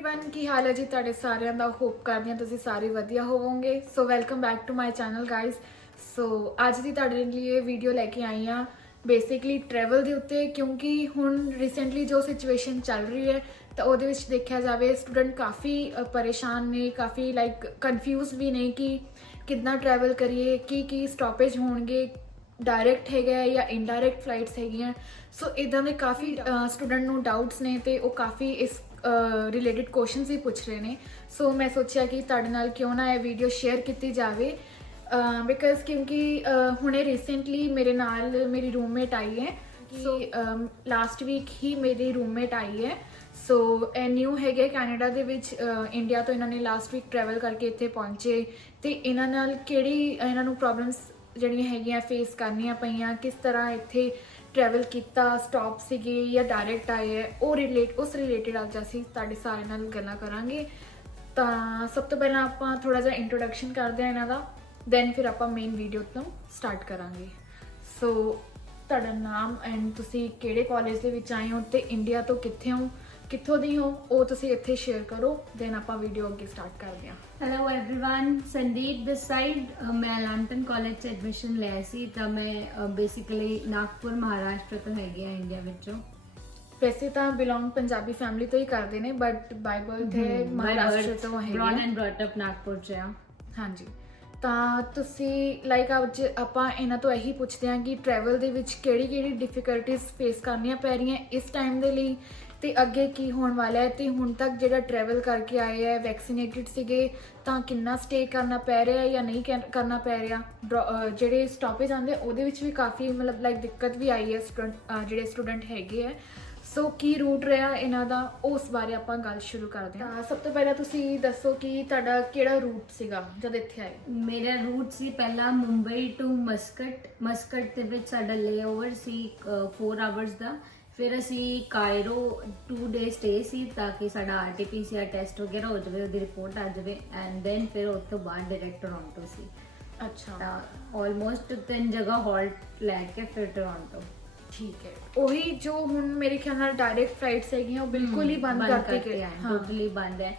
Everyone की हाल है जी ਤੁਹਾਡੇ ਸਾਰਿਆਂ ਦਾ ਹੋਪ ਕਰਦੀ ਹਾਂ ਤੁਸੀਂ ਸਾਰੇ ਵਧੀਆ ਹੋਵੋਗੇ so welcome back to my channel guys so ਅੱਜ ਦੀ ਤੁਹਾਡੇ ਲਈ ਇਹ ਵੀਡੀਓ ਲੈ ਕੇ ਆਈ ਆ ਬੇਸਿਕਲੀ ਟਰੈਵਲ ਦੇ ਉੱਤੇ ਕਿਉਂਕਿ ਹੁਣ ਰੀਸੈਂਟਲੀ ਜੋ ਸਿਚੁਏਸ਼ਨ ਚੱਲ ਰਹੀ ਹੈ ਤਾਂ ਉਹਦੇ ਵਿੱਚ ਦੇਖਿਆ ਜਾਵੇ ਸਟੂਡੈਂਟ ਕਾਫੀ ਪਰੇਸ਼ਾਨ ਨੇ ਕਾਫੀ ਲਾਈਕ ਕਨਫਿਊਜ਼ ਵੀ ਨੇ ਕਿ ਕਿੰਨਾ ਟਰੈਵਲ ਕਰੀਏ ਕੀ ਸਟਾਪੇਜ ਹੋਣਗੇ डायरैक्ट है या इनडायरैक्ट फ्लाइट्स है सो इदा के काफ़ी स्टूडेंट ਨੂੰ डाउट्स ने तो वो काफ़ी इस रिलेटेड क्वेश्चन भी पूछ रहे हैं सो मैं सोचा कि तुहाडे नाल क्यों ना यह वीडियो शेयर की जाए बिकॉज क्योंकि हुणे रिसेंटली मेरे नाल मेरी रूममेट आई है सो लास्ट वीक ही मेरी रूममेट आई है सो न्यू है कैनेडा ਦੇ ਵਿੱਚ ਇੰਡੀਆ ਤੋਂ ਇਹਨਾਂ ਨੇ ਲਾਸਟ ਵੀਕ ਟਰੈਵਲ ਕਰਕੇ ਇੱਥੇ ਪਹੁੰਚੇ ਤੇ ਇਹਨਾਂ ਨਾਲ ਕਿਹੜੀ ਇਹਨਾਂ ਨੂੰ ਪ੍ਰੋਬਲਮਸ ਜਿਹੜੀਆਂ ਹੈਗੀਆਂ ਫੇਸ ਕਰਨੀਆਂ ਪਈਆਂ ਕਿਸ ਤਰ੍ਹਾਂ ਇੱਥੇ ਟਰੈਵਲ ਕੀਤਾ ਸਟਾਪ ਸੀਗੇ ਜਾਂ ਡਾਇਰੈਕਟ ਆਏ ਹੈ ਉਸ ਰਿਲੇਟਡ ਅੱਜ ਅਸੀਂ ਤੁਹਾਡੇ ਸਾਰਿਆਂ ਨਾਲ ਗੱਲਾਂ ਕਰਾਂਗੇ ਤਾਂ ਸਭ ਤੋਂ ਪਹਿਲਾਂ ਆਪਾਂ ਥੋੜਾ ਜਿਹਾ ਇੰਟਰੋਡਕਸ਼ਨ ਕਰਦੇ ਹਾਂ ਇਹਨਾਂ ਦਾ ਦੈਨ ਫਿਰ ਆਪਾਂ ਮੇਨ ਵੀਡੀਓ ਤੋਂ ਸਟਾਰਟ ਕਰਾਂਗੇ ਸੋ ਤੁਹਾਡਾ ਨਾਮ ਐਂਡ ਤੁਸੀਂ ਕਿਹੜੇ ਕਾਲਜ ਦੇ ਵਿੱਚ ਆਏ ਹੋ ਤੇ ਇੰਡੀਆ ਤੋਂ ਕਿੱਥੋਂ ਦੀ ਹੋ ਉਹ ਤੁਸੀਂ ਇੱਥੇ ਸ਼ੇਅਰ ਕਰੋ ਦੈਨ ਆਪਾਂ ਵੀਡੀਓ ਅੱਗੇ ਸਟਾਰਟ ਕਰਦੇ ਹਾਂ hello everyone Sandeep this side मैं लैम्पटन कॉलेज से एडमिशन लिया सी तो मैं बेसिकली नागपुर महाराष्ट्र तो है गया इंडिया विचों वैसे तो बिलोंग पंजाबी फैमिली तो ही करते हैं बट बाय बर्थ है महाराष्ट्र तो है born and brought up Nagpur च हाँ जी ਤਾਂ ਤੁਸੀਂ ਲਾਈਕ ਅੱਜ ਆਪਾਂ ਇਹਨਾਂ ਤੋਂ ਇਹੀ ਪੁੱਛਦੇ ਹਾਂ ਕਿ ਟਰੈਵਲ ਦੇ ਵਿੱਚ ਕਿਹੜੀ ਡਿਫਿਕਲਟੀਜ਼ ਫੇਸ ਕਰਨੀਆਂ ਪੈ ਰਹੀਆਂ ਇਸ ਟਾਈਮ ਦੇ ਲਈ ਤੇ ਅੱਗੇ ਕੀ ਹੋਣ ਵਾਲਾ ਹੈ ਤੇ ਹੁਣ ਤੱਕ ਜਿਹੜਾ ਟਰੈਵਲ ਕਰਕੇ ਆਏ ਹੈ ਵੈਕਸੀਨੇਟਿਡ ਸੀਗੇ ਤਾਂ ਕਿੰਨਾ ਸਟੇ ਕਰਨਾ ਪੈ ਰਿਹਾ ਜਾਂ ਨਹੀਂ ਕਰਨਾ ਪੈ ਰਿਹਾ ਜਿਹੜੇ ਸਟਾਪੇਜ ਆਉਂਦੇ ਉਹਦੇ ਵਿੱਚ ਵੀ ਕਾਫੀ ਮਤਲਬ ਲਾਈਕ ਦਿੱਕਤ ਵੀ ਆਈ ਹੈ ਜਿਹੜੇ ਸਟੂਡੈਂਟ ਹੈਗੇ ਹੈ ਸੋ ਕੀ ਰੂਟ ਰਿਹਾ ਇਹਨਾਂ ਦਾ ਉਸ ਬਾਰੇ ਆਪਾਂ ਗੱਲ ਸ਼ੁਰੂ ਕਰਦੇ ਹਾਂ ਸਭ ਤੋਂ ਪਹਿਲਾਂ ਤੁਸੀਂ ਦੱਸੋ ਕਿ ਤੁਹਾਡਾ ਕਿਹੜਾ ਰੂਟ ਸੀਗਾ ਜਦ ਇੱਥੇ ਆਏ ਮੇਰਾ ਰੂਟ ਸੀ ਪਹਿਲਾਂ ਮੁੰਬਈ ਟੂ ਮਸਕਟ ਦੇ ਵਿੱਚ ਸਾਡਾ ਲੇਓਵਰ ਸੀ 4 ਆਵਰਸ ਦਾ ਫਿਰ ਅਸੀਂ ਕਾਇਰੋ 2 ਡੇ ਸਟੇ ਸੀ ਤਾਂ ਕਿ ਸਾਡਾ ਆਰਟੀਪੀਸੀਆਰ ਟੈਸਟ ਵਗੈਰਾ ਹੋ ਜਾਵੇ ਉਹਦੀ ਰਿਪੋਰਟ ਆ ਜਾਵੇ ਐਂਡ ਦੈਨ ਫਿਰ ਉਸ ਤੋਂ ਬਾਅਦ ਡਾਇਰੈਕਟ ਟੋਰਾਂਟੋ ਸੀ ਅੱਛਾ ਤਾਂ ਆਲਮੋਸਟ 3 ਜਗ੍ਹਾ ਹਾਲਟ ਲੈ ਕੇ ਫਿਰ ਟੋਰਾਂਟੋ ठीक है वही जो ਹੁਣ ਮੇਰੇ ਖਿਆਲ ਨਾਲ ਡਾਇਰੈਕਟ ਫਲਾਈਟਸ ਹੈਗੀਆਂ ਉਹ ਬਿਲਕੁਲ ਹੀ ਬੰਦ ਕਰਤੇ ਗਏ ਟੋਟਲੀ ਬੰਦ ਹੈ